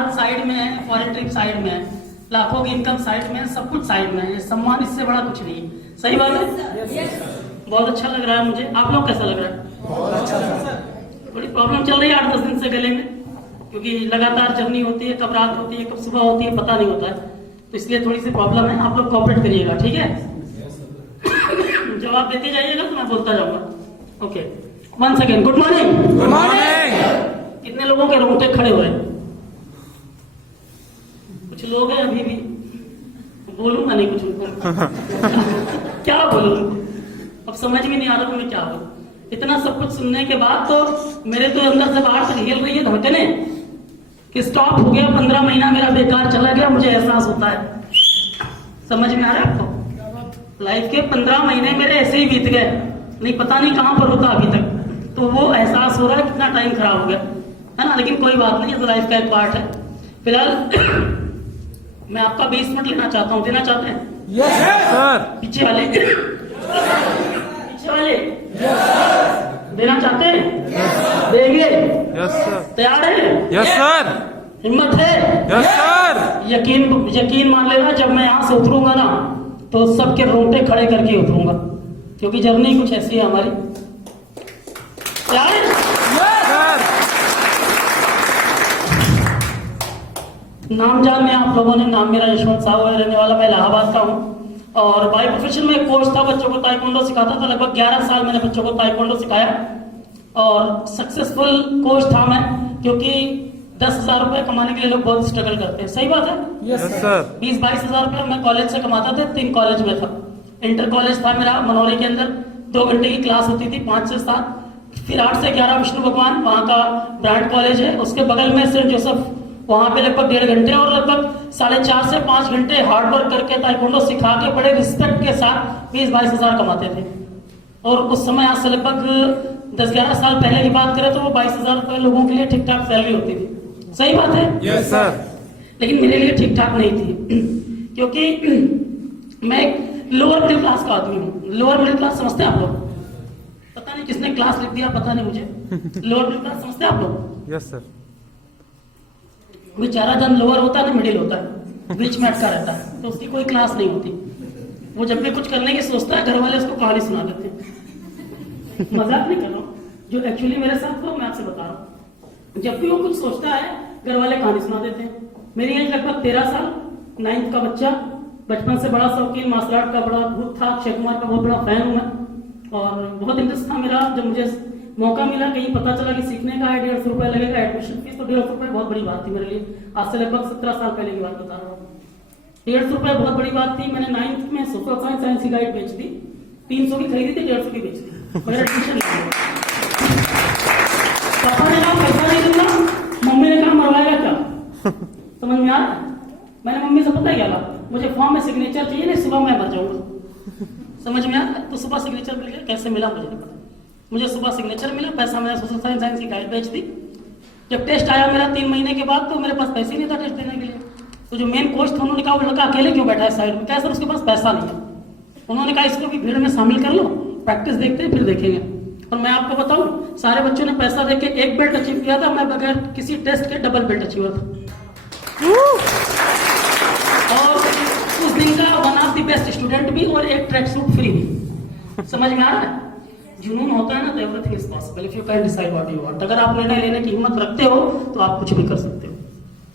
Bharat side में है, foreign trip side में है, लाखों की इनकम साइड में है, सब कुछ साइड में है। ये सम्मान इससे बड़ा कुछ नहीं है। सही बात है? बहुत अच्छा लग रहा है मुझे। आप लोग कैसा लग रहा है? बहुत अच्छा। थोड़ी प्रॉब्लम चल रही है 8-10 दिन से गले में, क्योंकि लगातार जर्नी होती है, कब रात होती है कब सुबह होती है पता नहीं होता है, तो इसलिए थोड़ी सी प्रॉब्लम है। आप लोग कोऑपरेट करिएगा, ठीक है? जवाब देते जाइएगा तो मैं बोलता जाऊंगा। Okay, one second. Good morning. Good morning. कितने लोगों के रोंगटे खड़े हुए? कुछ लोग हैं अभी भी, बोलूंगा नहीं कुछ उनको। क्या बोलूं? अब समझ में नहीं आ रहा मैं क्या बोलूं। इतना सब कुछ सुनने के बाद तो मेरे तो अंदर से बाहर तक हिल रही है धड़कने कि स्टॉप हो गया, 15 महीना मेरा बेकार चला गया, मुझे एहसास होता है। समझ में आ रहा है आपको? लाइफ के 15 महीने मेरे ऐसे ही बीत गए, नहीं पता नहीं कहां पर होता अभी तक। तो वो एहसास हो रहा है कितना टाइम खराब हो गया है ना, लेकिन कोई बात नहीं, ये तो लाइफ का एक पार्ट है। फिलहाल मैं आपका 20 मिनट लेना चाहता हूँ, देना चाहते हैं? Yes sir. पीछे वाले, पीछे वाले देना चाहते हैं? देंगे? Yes sir. तैयार है? Yes sir. हिम्मत है? Yes sir. यकीन मान लेना, जब मैं यहाँ से उतरूंगा ना तो सबके रोंगटे खड़े करके उतरूंगा, क्योंकि जर्नी कुछ ऐसी है हमारी। तैयार है? नाम जान में आप लोगों ने, नाम मेरा यशवंत साहू है, रहने वाला मैं इलाहाबाद का हूँ और बाय प्रोफेशन में कोच था, बच्चों को ताइक्वांडो सिखाता था। लगभग 11 साल मैंने बच्चों को ताइक्वांडो सिखाया और सक्सेसफुल कोच था मैं, क्योंकि 10,000 रुपए कमाने के लिए लोग बहुत स्ट्रगल करते हैं। सही बात है? Yes sir. 20-22 हजार रुपए मैं कॉलेज से कमाता था। 3 कॉलेज में था। इंटर कॉलेज था मेरा मनोरी के अंदर, 2 घंटे की क्लास होती थी 5 से 7। फिर 8 से 11 विष्णु भगवान, वहाँ का ब्रांड कॉलेज है, उसके बगल में सेंट जोसेफ, वहां पे लगभग 1.5 घंटे और लगभग 4.5 से 5 घंटे हार्ड वर्क करके ताइक्वांडो सिखा के बड़े रिस्पेक्ट के साथ 20-22 हजार कमाते थे। और उस समय आज से लगभग 10-11 साल पहले की बात करें तो वो 22,000 रुपए लोगों के लिए ठीक ठाक सैलरी होती थी। सही बात है? Yes sir. लेकिन मेरे लिए ठीक ठाक नहीं थी, क्योंकि मैं एक लोअर मिडिल क्लास का आदमी हूँ। लोअर मिडिल क्लास समझते हैं आप लोग? पता नहीं किसने क्लास लिख दिया, पता नहीं मुझे। लोअर मिडिल क्लास समझते हैं आप लोग? Yes sir. बेचारा जब लोअर होता है ना, मिडिल होता है, बीच में अटका रहता है, तो उसकी कोई क्लास नहीं होती। वो जब भी कुछ करने की सोचता है, घर वाले उसको कहानी सुना देते हैं। मजाक नहीं कर रहा हूँ, जो एक्चुअली मेरे साथ हुआ मैं आपसे बता रहा हूँ। जब भी वो कुछ सोचता है, घर वाले कहानी सुना देते हैं। मेरी एज लगभग 13 साल, 9th का बच्चा, बचपन से बड़ा शौकीन, मार्शल आर्ट का बड़ा भूत था, अक्षय कुमार का बहुत बड़ा फैन हूँ मैं, और बहुत इंटरेस्ट था मेरा। जब मुझे मौका मिला, कहीं पता चला कि सीखने का है 150 रुपए लगेगा एडमिशन फीस, तो 150 रुपए बहुत बड़ी बात थी मेरे लिए। आज से लगभग 17 साल पहले की बात बता रहा हूँ। 150 रुपए बहुत बड़ी बात थी। मैंने 9th में सोशल साइंस की गाइड बेच दी, 300 की खरीदी थी, 150 की बेच दी, मेरा एडमिशन नहीं। पापा ने कहा पैसा नहीं दूंगा, मम्मी ने कहा मरवाएगा क्या? समझ में आ रहा है? मैंने मम्मी से पता क्या कहा, मुझे फॉर्म में सिग्नेचर चाहिए, नहीं सुबह मैं मर जाऊंगा। समझ में आ रहा है? तो सुबह सिग्नेचर मिल गया, कैसे मिला मुझे नहीं पता। मुझे सुबह सिग्नेचर मिला, पैसा मैंने सोशल साइंस की गाइड बेच दी। जब टेस्ट आया मेरा 3 महीने के बाद, तो मेरे पास पैसे नहीं था टेस्ट देने के लिए। तो जो मेन कोच था उन्होंने कहा वो लड़का अकेले क्यों बैठा है साइड में? क्या सर उसके पास पैसा नहीं है? उन्होंने कहा इसको भी भीड़ में शामिल कर लो, प्रैक्टिस देखते हैं फिर देखेंगे। और मैं आपको बताऊं, सारे बच्चों ने पैसा देके 1 बेल्ट अचीव किया था, मैं बगैर किसी टेस्ट के डबल बेल्ट अचीवर था। और उस दिन का one of the best student भी, और एक ट्रैक सूट फ्री भी। समझ में आ रहा है? जुनून होता है ना, तो everything is possible if you can decide what you want. अगर आप निर्णय लेने की हिम्मत रखते हो तो आप कुछ भी कर सकते हो।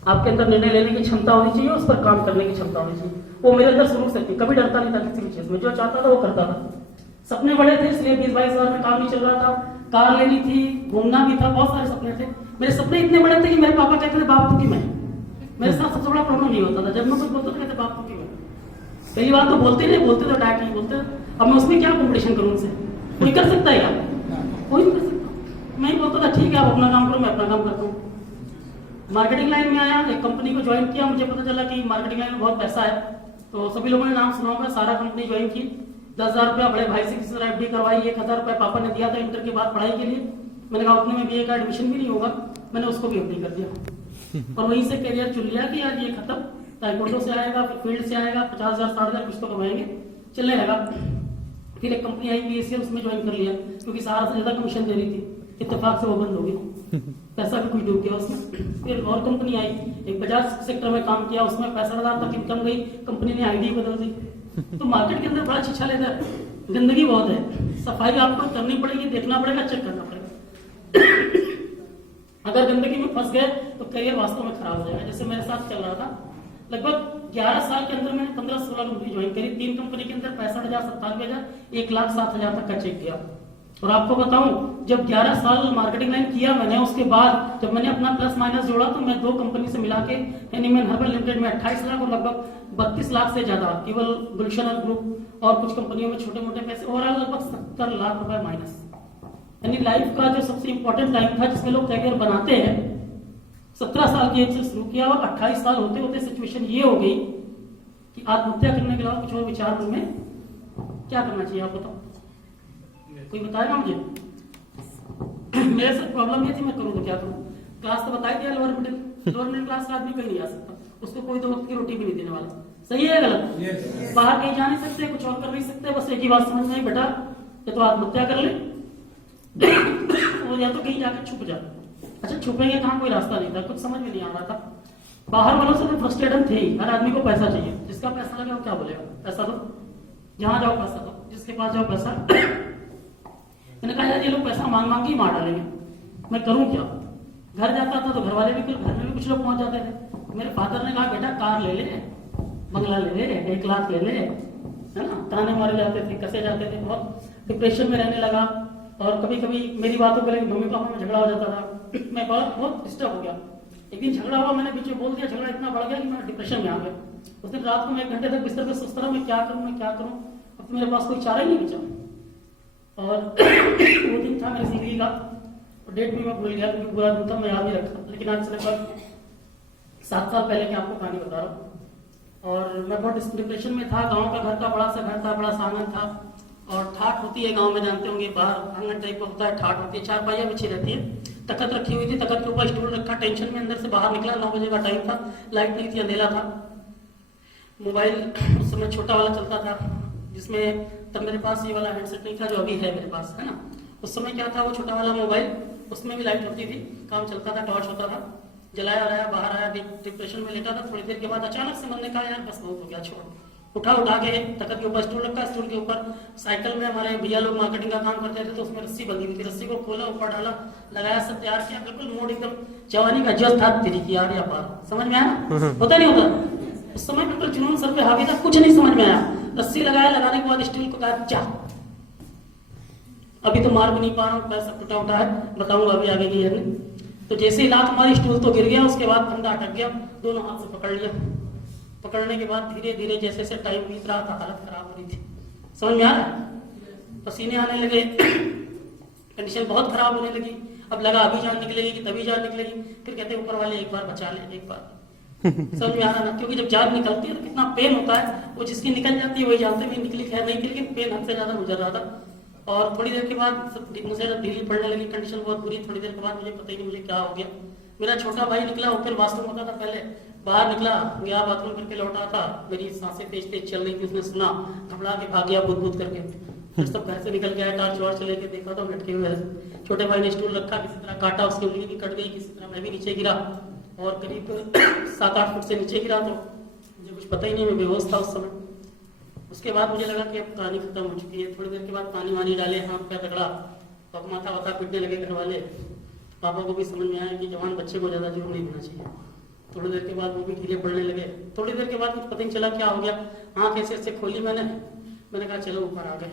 आपके अंदर निर्णय लेने की क्षमता होनी चाहिए, उस पर काम करने की क्षमता होनी चाहिए। वो मेरे अंदर शुरू से थी, कभी डरता नहीं था किसी भी चीज में, जो चाहता था वो करता था। सपने बड़े थे, इसलिए 20-22 हजार में काम नहीं चल रहा था, कार लेनी थी, घूमना भी था, बहुत सारे सपने थे। मेरे सपने इतने बड़े थे कि मेरे पापा कहते थे बापू की मैं। मेरे साथ सबसे बड़ा प्रॉब्लम नहीं होता था, जब मैं कुछ बोलता था कहते बापू की मैं। पहली बात तो बोलते नहीं, बोलते तो डायरेक्ट नहीं बोलते। अब मैं उसमें क्या कॉम्पिटिशन करूं उनसे? कोई कर सकता है क्या? कोई नहीं कर सकता। मैं ही बोलता था ठीक है आप अपना काम करो, मैं अपना काम करता हूँ। मार्केटिंग लाइन में आया, एक कंपनी को ज्वाइन किया, मुझे पता चला कि मार्केटिंग लाइन में बहुत पैसा है। तो सभी लोगों ने नाम सुना होगा, सारा कंपनी ज्वाइन की। 10,000 रुपया बड़े भाई से किसी तरह एफडी करवाई, 1,000 रुपया पापा ने दिया था इंटर के बाद पढ़ाई के लिए। मैंने कहा उतने में बीए का एडमिशन भी नहीं होगा, मैंने उसको भी एफडी कर दिया। और वहीं से करियर चुन लिया कि यार ये खत्म, ताइक्वांडो से आएगा, फिर फील्ड से आएगा, 50,000 60,000 कुछ तो कमाएंगे, चलने लगा। फिर एक कंपनी आई PSL, उसमें ज्वाइन कर लिया, क्योंकि सारा से ज्यादा कमीशन दे रही थी। इत्तेफाक से वो बंद हो गई, पैसा भी कुछ डूब गया उसमें। फिर और कंपनी आई, एक बजाज सेक्टर में काम किया, उसमें 65,000 तक इनकम गई, कंपनी ने आईडी बदल दी। तो मार्केट के अंदर बड़ा छिछा लेता है, गंदगी बहुत है, सफाई आपको करनी पड़ेगी, देखना पड़ेगा, चेक करना पड़ेगा। अगर गंदगी में फंस गए तो करियर वास्तव में खराब हो जाएगा। जैसे मेरे साथ चल रहा था, लगभग 11 साल के अंदर मैंने 15-16 कंपनी ज्वाइन करी, 3 कंपनी के अंदर 65,000, 97,000, 1,07,000 तक का चेक किया। और आपको बताऊं, जब 11 साल मार्केटिंग लाइन किया मैंने, उसके बाद जब मैंने अपना प्लस माइनस जोड़ा तो मैं 2 कंपनी से मिला के एनिमल हर्बल लिमिटेड में 28 लाख और लगभग 32 लाख से ज्यादा, केवल गुलशन ग्रुप और कुछ कंपनियों में छोटे मोटे पैसे, ओवरऑल लगभग 70 लाख रुपए माइनस। यानी लाइफ का जो सबसे इंपॉर्टेंट टाइम था जिसमें लोग करियर बनाते हैं, 17 साल की एज से शुरू किया और 28 साल होते होते सिचुएशन ये हो गई कि आत्महत्या करने के अलावा कुछ और विचार में क्या करना चाहिए आप बताओ, कोई बताएगा मुझे? मेरे साथ प्रॉब्लम ये थी, मैं करूँ तो क्या करूँ? क्लास तो बताई दिया, लोअर मिडिल क्लास का आदमी कहीं नहीं आ सकता, उसको कोई 2 वक्त की रोटी भी नहीं देने वाला। सही है गलत? yes. बाहर कहीं जा नहीं सकते, कुछ और कर नहीं सकते, बस एक ही बात समझ नहीं, बेटा या तो आत्महत्या कर ले और या तो कहीं जाकर छुप जा। अच्छा, छुपेंगे कहाँ, कोई रास्ता नहीं था, कुछ समझ में नहीं आ रहा था। बाहर वालों से तो फ्रस्ट्रेटेड थे ही, हर आदमी को पैसा चाहिए, जिसका पैसा लगे वो क्या बोलेगा, पैसा दो, जहां जाओ पैसा दो, जिसके पास जाओ पैसा। मैंने कहा यार ये लोग पैसा मांग मांग के ही मार डालेंगे, मैं करूं क्या? घर जाता था तो घर वाले भी, घर में भी कुछ लोग पहुंच जाते थे। मेरे फादर ने कहा बेटा कार ले ले, बंगला ले ले, 1 लाख ले ले, है ना, ताने मारे जाते थे, कसे जाते थे, बहुत डिप्रेशन में रहने लगा। और कभी कभी मेरी बातों को लेकर मम्मी पापा में झगड़ा हो जाता था, मैं बहुत डिस्टर्ब हो गया। एक दिन झगड़ा हुआ, मैंने बीच में बोल दिया, झगड़ा इतना बढ़ गया कि मैं डिप्रेशन में आ गया। उस दिन रात को मैं 1 घंटे तक बिस्तर पे सोचता रहा, मैं क्या करूं, अब तो मेरे पास कोई चारा ही नहीं बचा। और वो दिन था मेरी जिंदगी का, डेट भी मैं भूल गया क्योंकि पूरा दिन था, मैं याद नहीं रखा, लेकिन आज से लगभग 7 साल पहले की आपको कहानी बता रहा हूँ। और मैं बहुत डिप्रेशन में था, गाँव का घर था, बड़ा सा घर था, बड़ा सा आंगन था, और ठाट होती है गांव में, जानते होंगे, बाहर आंगन टाइप का होता है, ठाट होती है, 4 पाइयां बिछी रहती है, तखत रखी हुई थी, तखत के ऊपर स्टूल रखा, टेंशन में अंदर से बाहर निकला, 9 बजे का टाइम था, लाइट नहीं थी, अंधेरा था, मोबाइल उस समय छोटा वाला चलता था, जिसमें तब मेरे पास ये वाला हेडसेट नहीं था जो अभी है मेरे पास, है ना। उस समय क्या था, वो छोटा वाला मोबाइल, उसमें भी लाइट होती थी, काम चलता था, टॉर्च होता था, जलाया रहा, बाहर आया, डिप्रेशन में लेटा था। थोड़ी देर के बाद अचानक से मन ने कहा यार बस बहुत हो गया, छोड़। उठा के तखत के ऊपर स्टूल रखा, स्टूल के ऊपर साइकिल में हमारे भैया लोग मार्केटिंग का काम करते थे, तो उसमें रस्सी बंधी हुई थी, रस्सी को खोला, ऊपर डाला, लगाया, सब तैयार किया, बिल्कुल मूड एकदम जवानी का जोश था, तेरी की यार या पार, समझ में आया? होता नहीं होता? उस समय बिल्कुल जुनून सर पे हावी था, कुछ नहीं समझ में आया। रस्सी लगाया, लगाने के बाद स्टील को कहा जा, अभी तो मार भी नहीं पा रहा हूँ, पैसा टूटा उठा है, बताऊंगा अभी आगे की जर्नी। तो जैसे ही लात हमारी स्टूल तो गिर गया, उसके बाद फंदा अटक गया, दोनों हाथ से पकड़ लिया। पकड़ने के बाद धीरे धीरे जैसे जैसे टाइम बीत रहा था, हालत खराब हो रही थी, समझ में आ रहा है? पसीने आने लगे, कंडीशन बहुत खराब होने लगी। अब लगा अभी जान निकलेगी कि तभी जान निकलेगी, फिर कहते ऊपर वाले एक बार बचा ले, एक बार। समझ में आ रहा ना? क्योंकि जब जान निकलती है तो कितना पेन होता है, वो जिसकी निकल जाती है वही जानते हैं निकली खैर नहीं, लेकिन पेन हद से ज्यादा गुजर रहा था। और थोड़ी देर के बाद मुझे ढीली पड़ने लगी, कंडीशन बहुत बुरी। थोड़ी देर के बाद मुझे पता ही नहीं मुझे क्या हो गया। मेरा छोटा भाई निकला, होकर बाथरूम होता था पहले, बाहर निकला, गया बाथरूम करके लौटा था, मेरी सांसें तेज तेज चल रही थी, उसने सुना, घबरा के भाग गया बुद बुद करके। फिर सब घर से निकल गया, टार्च वार्च चले के देखा तो लटके हुए। छोटे भाई ने स्टूल रखा, किसी तरह काटा, उसकी उंगली भी कट गई, किसी तरह मैं भी नीचे गिरा और करीब 7-8 फुट से नीचे गिरा। तो मुझे कुछ पता ही नहीं, मैं बेहोश था उस समय। उसके बाद मुझे लगा कि अब कहानी खत्म हो चुकी है। थोड़ी देर के बाद पानी वानी डाले, हाथ पैर रगड़ा, तो माथा वाथा पीटने लगे घर वाले। पापा को भी समझ में आया कि जवान बच्चे को ज्यादा जुर्म नहीं देना चाहिए। थोड़ी देर के बाद वो भी ढीले पड़ने लगे। थोड़ी देर के बाद कुछ पता नहीं चला क्या हो गया, आंख ऐसे ऐसे खोली मैंने कहा चलो ऊपर आ गए।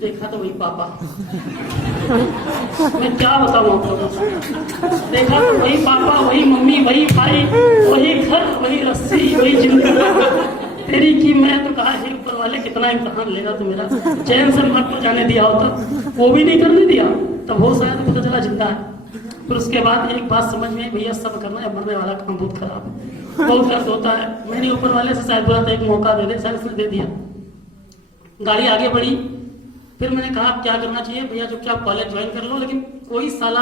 देखा तो वही पापा, मैं क्या बताऊं आप लोगों को। देखा तो वही पापा, वही मम्मी, वही भाई, वही घर, वही रस्सी, वही जिंदगी तेरी की। मैं तो कहा हे ऊपर वाले कितना इम्तिहान लेगा तो मेरा, चैन से मत तो जाने दिया होता, वो भी नहीं करने दिया, तब हो शायद पता चला जिंदा है। फिर उसके बाद एक बात समझ में, भैया सब करना है, मरने वाला काम बहुत खराब है, बहुत दर्द होता है। मैंने ऊपर वाले से शायद बोला था एक मौका दे दे, शायद उसने दे दिया। गाड़ी आगे बढ़ी, फिर मैंने कहा क्या करना चाहिए भैया, चुपचाप कॉलेज ज्वाइन कर लो, लेकिन कोई साला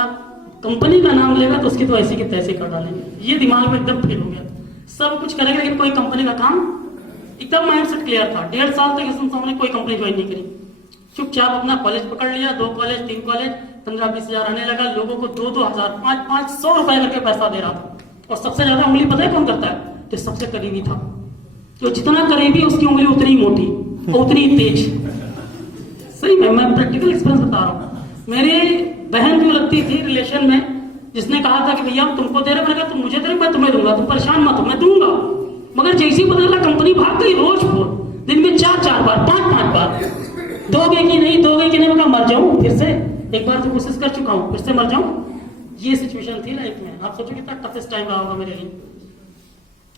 कंपनी का नाम लेगा तो उसकी तो ऐसी की तैसे कर डालेंगे। ये दिमाग में एकदम फिट हो गया, सब कुछ करेंगे लेकिन कोई कंपनी का काम, एकदम माइंडसेट क्लियर था। 1.5 साल तक इस इंसान ने कोई कंपनी ज्वाइन नहीं करी, चुपचाप अपना कॉलेज पकड़ लिया, 2 कॉलेज 3 कॉलेज, 15-20 हजार आने लगा, लोगों को 2-2 हजार 500 रुपए करके पैसा दे रहा था। और सबसे ज्यादा उंगली पता है कौन करता है? जो सबसे करीबी था। जो जितना करीबी उसकी उंगली उतनी मोटी और उतनी तेज। सही में मैं प्रैक्टिकल एक्सपीरियंस बता रहा हूँ। मेरी बहन जो लगती थी रिलेशन में, जिसने कहा था कि भैया हम तुमको दे रहे, मैंने कहा तुम मुझे दे रहे, मैं तुम्हें दूंगा, तुम परेशान मत हो, मैं दूंगा। मगर जैसे ही पता चला कंपनी भाग गई, रोज फोन, दिन में 4-4 बार 5-5 बार, दोगे कि नहीं, दोगे कि नहीं। मैं कहा मर जाऊं फिर से, एक बार तो कोशिश कर चुका हूं, फिर से मर जाऊं। ये सिचुएशन थी लाइफ में। आप सोचो कितना टफेस्ट टाइम रहा होगा मेरे लिए।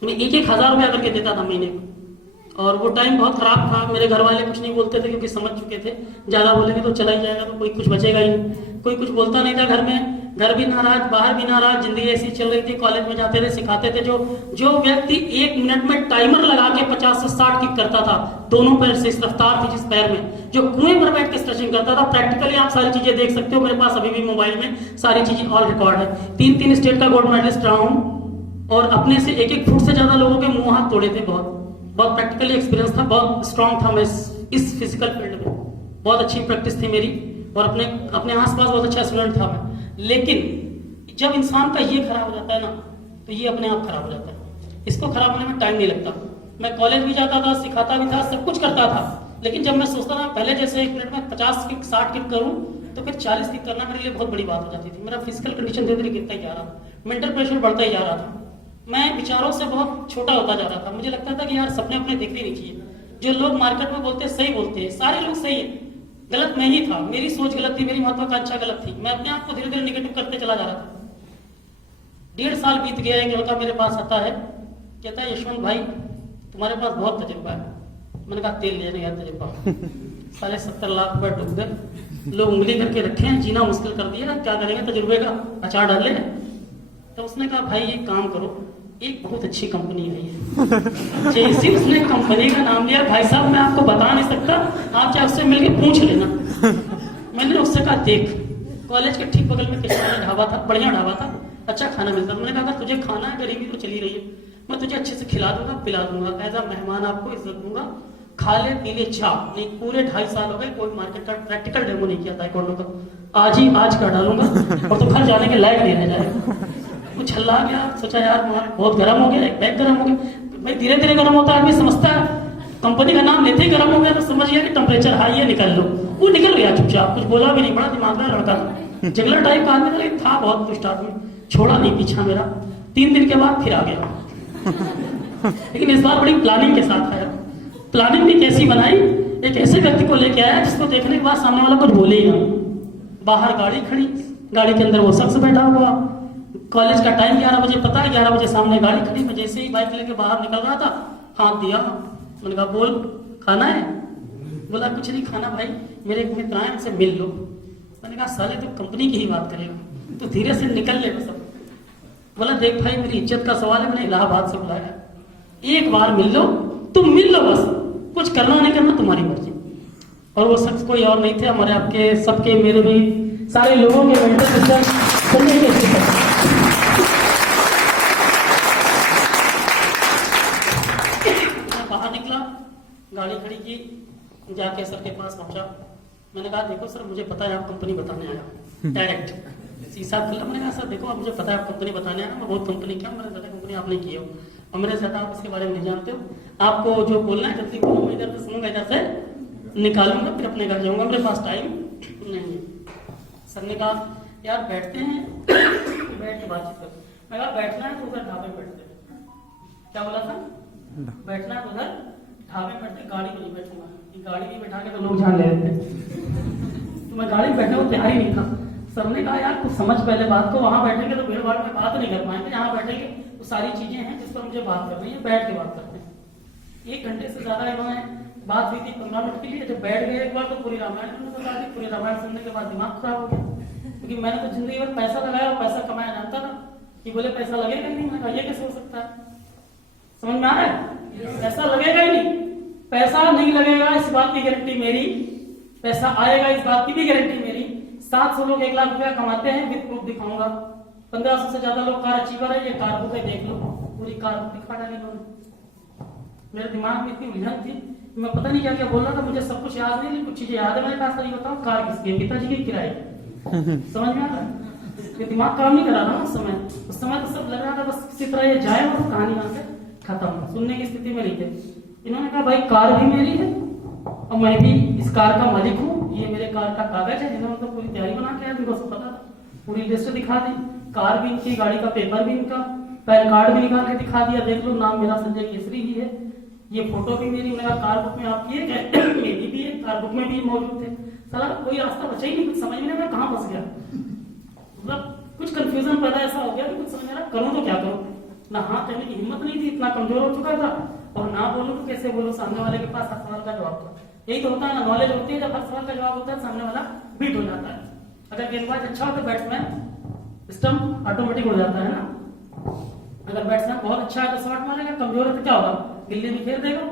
मैं 1-1 हजार रुपया करके देता था महीने को, और वो टाइम बहुत खराब था। मेरे घर वाले कुछ नहीं बोलते थे क्योंकि समझ चुके थे ज्यादा बोलेंगे तो चला ही जाएगा, तो कोई कुछ बचेगा ही नहीं। कोई कुछ बोलता नहीं था घर में, घर भी नाराज, बाहर भी नाराज, जिंदगी ऐसी चल रही थी। कॉलेज में जाते थे, सिखाते थे। जो व्यक्ति 1 मिनट में टाइमर लगा के 50 से 60 किक करता था, दोनों पैर से, इस रफ्तार थी जिस पैर में, जो कुएं पर बैठ के स्ट्रेचिंग करता था। प्रैक्टिकली आप सारी चीजें देख सकते हो, मेरे पास अभी भी मोबाइल में सारी चीजें ऑल रिकॉर्ड है। 3-3 स्टेट का गोल्ड मेडलिस्ट रहा हूँ, और अपने से 1-1 फुट से ज्यादा लोगों के मुंह हाथ तोड़े थे। बहुत प्रैक्टिकली एक्सपीरियंस था, बहुत स्ट्रांग था मैं इस फिजिकल फील्ड में। बहुत अच्छी प्रैक्टिस थी मेरी, और अपने आसपास बहुत अच्छा स्टूडेंट था मैं। लेकिन जब इंसान का ये खराब हो जाता है ना, तो ये अपने आप खराब हो जाता है। इसको खराब होने में टाइम नहीं लगता। मैं कॉलेज भी जाता था, सिखाता भी था, सब कुछ करता था। लेकिन जब मैं सोचता था पहले जैसे 1 मिनट में 50 किक 60 किक करूं, तो फिर 40 किक करना मेरे लिए बहुत बड़ी बात हो जाती थी। मेरा फिजिकल कंडीशन धीरे धीरे गिरता ही जा रहा था, मेंटल प्रेशर बढ़ता ही जा रहा था। मैं विचारों से बहुत छोटा होता जा रहा था। मुझे लगता था कि यार सपने अपने देखने नहीं चाहिए। जो लोग मार्केट में बोलते हैं सही बोलते हैं, सारे लोग सही है, गलत मैं ही था। मेरी सोच गलत थी, मेरी महत्वाकांक्षा गलत थी। मैं अपने आप को धीरे धीरे निगेटिव करते चला जा रहा था। 1.5 साल बीत गया, एक लड़का मेरे पास आता है, कहता है यशवंत भाई तुम्हारे पास बहुत तजुर्बा है। मैंने कहा तेल लेने यार तजुर्बा 70 लाख रुपए डूब गए, लोग उंगली करके रखे हैं, जीना मुश्किल कर दिया, क्या करेंगे तजुर्बे का, अचार डाल ले। तो उसने कहा भाई एक काम करो, एक बहुत अच्छी कंपनी आई है। जैसे उसने कंपनी का नाम लिया, भाई साहब मैं आपको बता नहीं सकता, आप चाहे उससे मिलके पूछ लेना। मैंने उससे कहा देख, कॉलेज के ठीक बगल में किसान ढाबा था, बढ़िया ढाबा था, अच्छा खाना मिलता था। मैंने कहा अगर तुझे खाना है, गरीबी तो चली रही है, मैं तुझे अच्छे से खिला दूंगा, पिला दूंगा, एज अ मेहमान आपको इज्जत दूंगा, खा ले पी ले चाह। नहीं पूरे 2.5 साल हो गए कोई मार्केट का प्रैक्टिकल डेमो नहीं किया ताइक्वांडो का। आज कर डालूंगा और तो घर जाने के लायक नहीं रह जाएगा। कुछ हल्ला गया, सोचा यार बहुत गर्म हो गया, एक बैग गर्म हो गया। भाई धीरे धीरे गर्म होता है, आदमी समझता है। कंपनी का नाम लेते ही गर्म हो गया तो समझ गया कि टेम्परेचर हाई है, निकल लो। वो निकल गया चुपचाप, कुछ बोला भी नहीं, बड़ा दिमागदार लड़का था, जंगलर टाइप का आदमी था, लेकिन था बहुत दुष्ट आदमी, छोड़ा नहीं पीछा मेरा। 3 दिन के बाद फिर आ गया, लेकिन इस बार बड़ी प्लानिंग के साथ आया। प्लानिंग भी कैसी बनाई, एक ऐसे व्यक्ति को लेके आया जिसको देखने के बाद सामने वाला कुछ बोले ही ना। बाहर गाड़ी खड़ी, गाड़ी के अंदर वो शख्स बैठा हुआ, कॉलेज का टाइम 11 बजे, पता है 11 बजे सामने गाड़ी खड़ी। मैं जैसे ही बाइक लेके बाहर निकल रहा था, हाथ दिया, मैंने कहा बोल खाना है? बोला कुछ नहीं खाना भाई, मेरे एक मित्र आए, उनसे मिल लो। मैंने कहा साले तो कंपनी की ही बात करेगा, तो धीरे से निकल ले सब। बोला देख भाई मेरी इज्जत का सवाल है, मैंने इलाहाबाद से बुलाया, एक बार मिल लो, तुम मिल लो बस, कुछ करना नहीं करना तुम्हारी मर्जी। और वो शख्स कोई और नहीं थे, हमारे आपके सबके, मेरे भी, सारे लोगों के मेंटल सिस्टम सुनने के बाहर निकला, गाड़ी खड़ी की, जाके सर के पास पहुंचा। मैंने कहा देखो सर मुझे पता है आप कंपनी बताने आया, डायरेक्ट शीशा खुला। मैंने कहा सर देखो आप मुझे पता है आप कंपनी बताने आया, मैं बहुत कंपनी क्या, मैंने ज्यादा कंपनी आपने की हो और मेरे साथ आप इसके बारे में नहीं जानते हो, आपको जो बोलना है जल्दी बोलो, मैं इधर से सुनूंगा, इधर से निकालूंगा, फिर अपने घर जाऊंगा, मेरे पास टाइम नहीं है। सर ने कहा यार बैठते हैं, बैठ के बातचीत कर। मैं कहा बैठना है तो उधर ढाबे बैठते हैं। क्या बोला था? बैठना है तो उधर ढाबे बैठते, गाड़ी में नहीं बैठूंगा, गाड़ी में बैठा के तो लोग जान ले रहे थे। तो मैं गाड़ी में बैठने को तैयार ही नहीं था। सर ने कहा यार कुछ समझ पहले बात को, वहां बैठेंगे तो भीड़ भाड़ में बात नहीं कर पाएंगे, यहाँ बैठेंगे तो सारी चीजें हैं जिस पर मुझे बात करनी है, बैठ के बात करते हैं। 1 घंटे से ज्यादा इन्होंने बात हुई थी 15 मिनट के लिए। जब बैठ गए एक बार तो पूरी रामायण बता दी। पूरी रामायण सुनने के बाद दिमाग खराब हो गया, क्योंकि मैंने तो जिंदगी भर पैसा लगाया और पैसा कमाया जानता था। कि बोले पैसा लगेगा नहीं, मैंने कहा ये कैसे हो सकता है, समझ में आ रहा है? पैसा लगेगा ही नहीं, पैसा नहीं लगेगा इस बात की गारंटी मेरी, पैसा आएगा इस बात की भी गारंटी मेरी। 700 लोग 1 लाख रुपया कमाते हैं, विद प्रूफ दिखाऊंगा। 1500 से ज्यादा लोग कार अचीवर है, ये कार बुक है, देख लो, पूरी कार बुक दिखा डाली इन्होंने। मेरे दिमाग में इतनी उलझन थी, मैं पता नहीं क्या क्या बोल रहा था, मुझे सब कुछ याद नहीं, कुछ चीजें याद है मेरे पास। सही बताऊं, कार किसकी है? पिताजी की किराए। समझ में आ रहा है? ये दिमाग काम नहीं करा रहा ना उस समय तो सब लग रहा था बस किसी तरह ये जाए और कहानी वहां से खत्म, सुनने की स्थिति में नहीं थे। इन्होंने कहा भाई कार भी मेरी है और मैं भी इस कार का मालिक हूँ, ये मेरे कार का कागज है। इन्होंने तो पूरी तैयारी बना के आया, इनको सब पता था, पूरी लिस्ट दिखा दी, कार भी इनकी, गाड़ी का पेपर भी इनका, पैन कार्ड भी निकाल के दिखा दिया, देख लो नाम मेरा संजय केसरी ही है, ये फोटो भी मेरी। मैंने कहा कार बुक में आपकी है क्या? मेरी भी है, कार बुक में भी मौजूद थे। साला कोई रास्ता बचा ही नहीं, कुछ समझ में नहीं, मैं कहाँ फंस गया। मतलब कुछ कंफ्यूजन पैदा ऐसा हो गया कि कुछ समझ में आ रहा करूँ तो क्या करूँ, ना हाथ कहने की हिम्मत नहीं थी, इतना कमजोर हो चुका था, और ना बोलूं तो कैसे बोलूं, सामने वाले के पास हर सवाल का जवाब था। यही तो होता है ना, नॉलेज होती है, जब हर सवाल का जवाब होता है सामने वाला बीट हो जाता है। अगर गेंदबाज अच्छा हो तो बैट्समैन स्टंप ऑटोमेटिक हो जाता है ना। अगर बैट्समैन बहुत अच्छा है तो शॉट मारेगा, कमजोर है तो क्या होगा, गिल्ली में घेर देगा।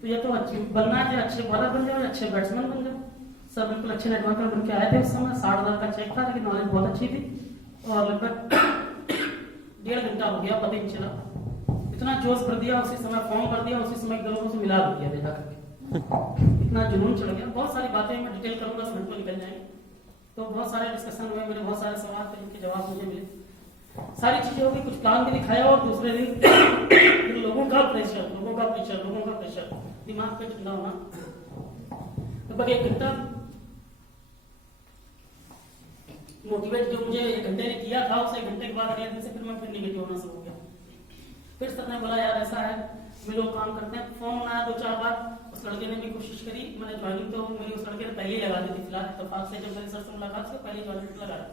तो ये तो अच्छी बनना है, अच्छे बॉलर बन जाओ, अच्छे बैट्समैन बन जाओ। सब बिल्कुल अच्छे नेटवर्कर बन के आए थे उस समय। 60,000 का चेक था, लेकिन नॉलेज बहुत अच्छी थी, और लगभग 1.5 घंटा हो गया, पता ही नहीं चला। इतना जोश भर दिया, उसी समय फोन कर दिया, उसी समय लोगों से मिला दिया देखा करके, इतना जुनून चढ़ गया। बहुत सारी बातें मैं डिटेल करूंगा, मिनट में निकल जाएंगे। तो बहुत सारे डिस्कशन हुए, मेरे बहुत सारे सवाल थे जिनके जवाब मुझे मिले, सारी चीजें होगी, कुछ प्लान भी दिखाया, और दूसरे दिन लोगों का प्रेशर, दिमाग पे ठंडा होना। लगभग 1 घंटा मोटिवेट जो मुझे 1 घंटे ने किया था, उसे 1 घंटे के बाद अगले दिन से फिर मैं निगेटिव होना शुरू हो गया। फिर सर ने बोला यार ऐसा है, हम लोग काम करते हैं। फोन आया 2-4 बार, उस लड़के ने भी कोशिश करी। मैंने ज्वाइनिंग तो मेरी उस लड़के ने पहले ही लगा दी थी, फिलहाल इत्तेफाक से जब मेरे सर से मुलाकात से पहले ज्वाइनिंग लगा दी।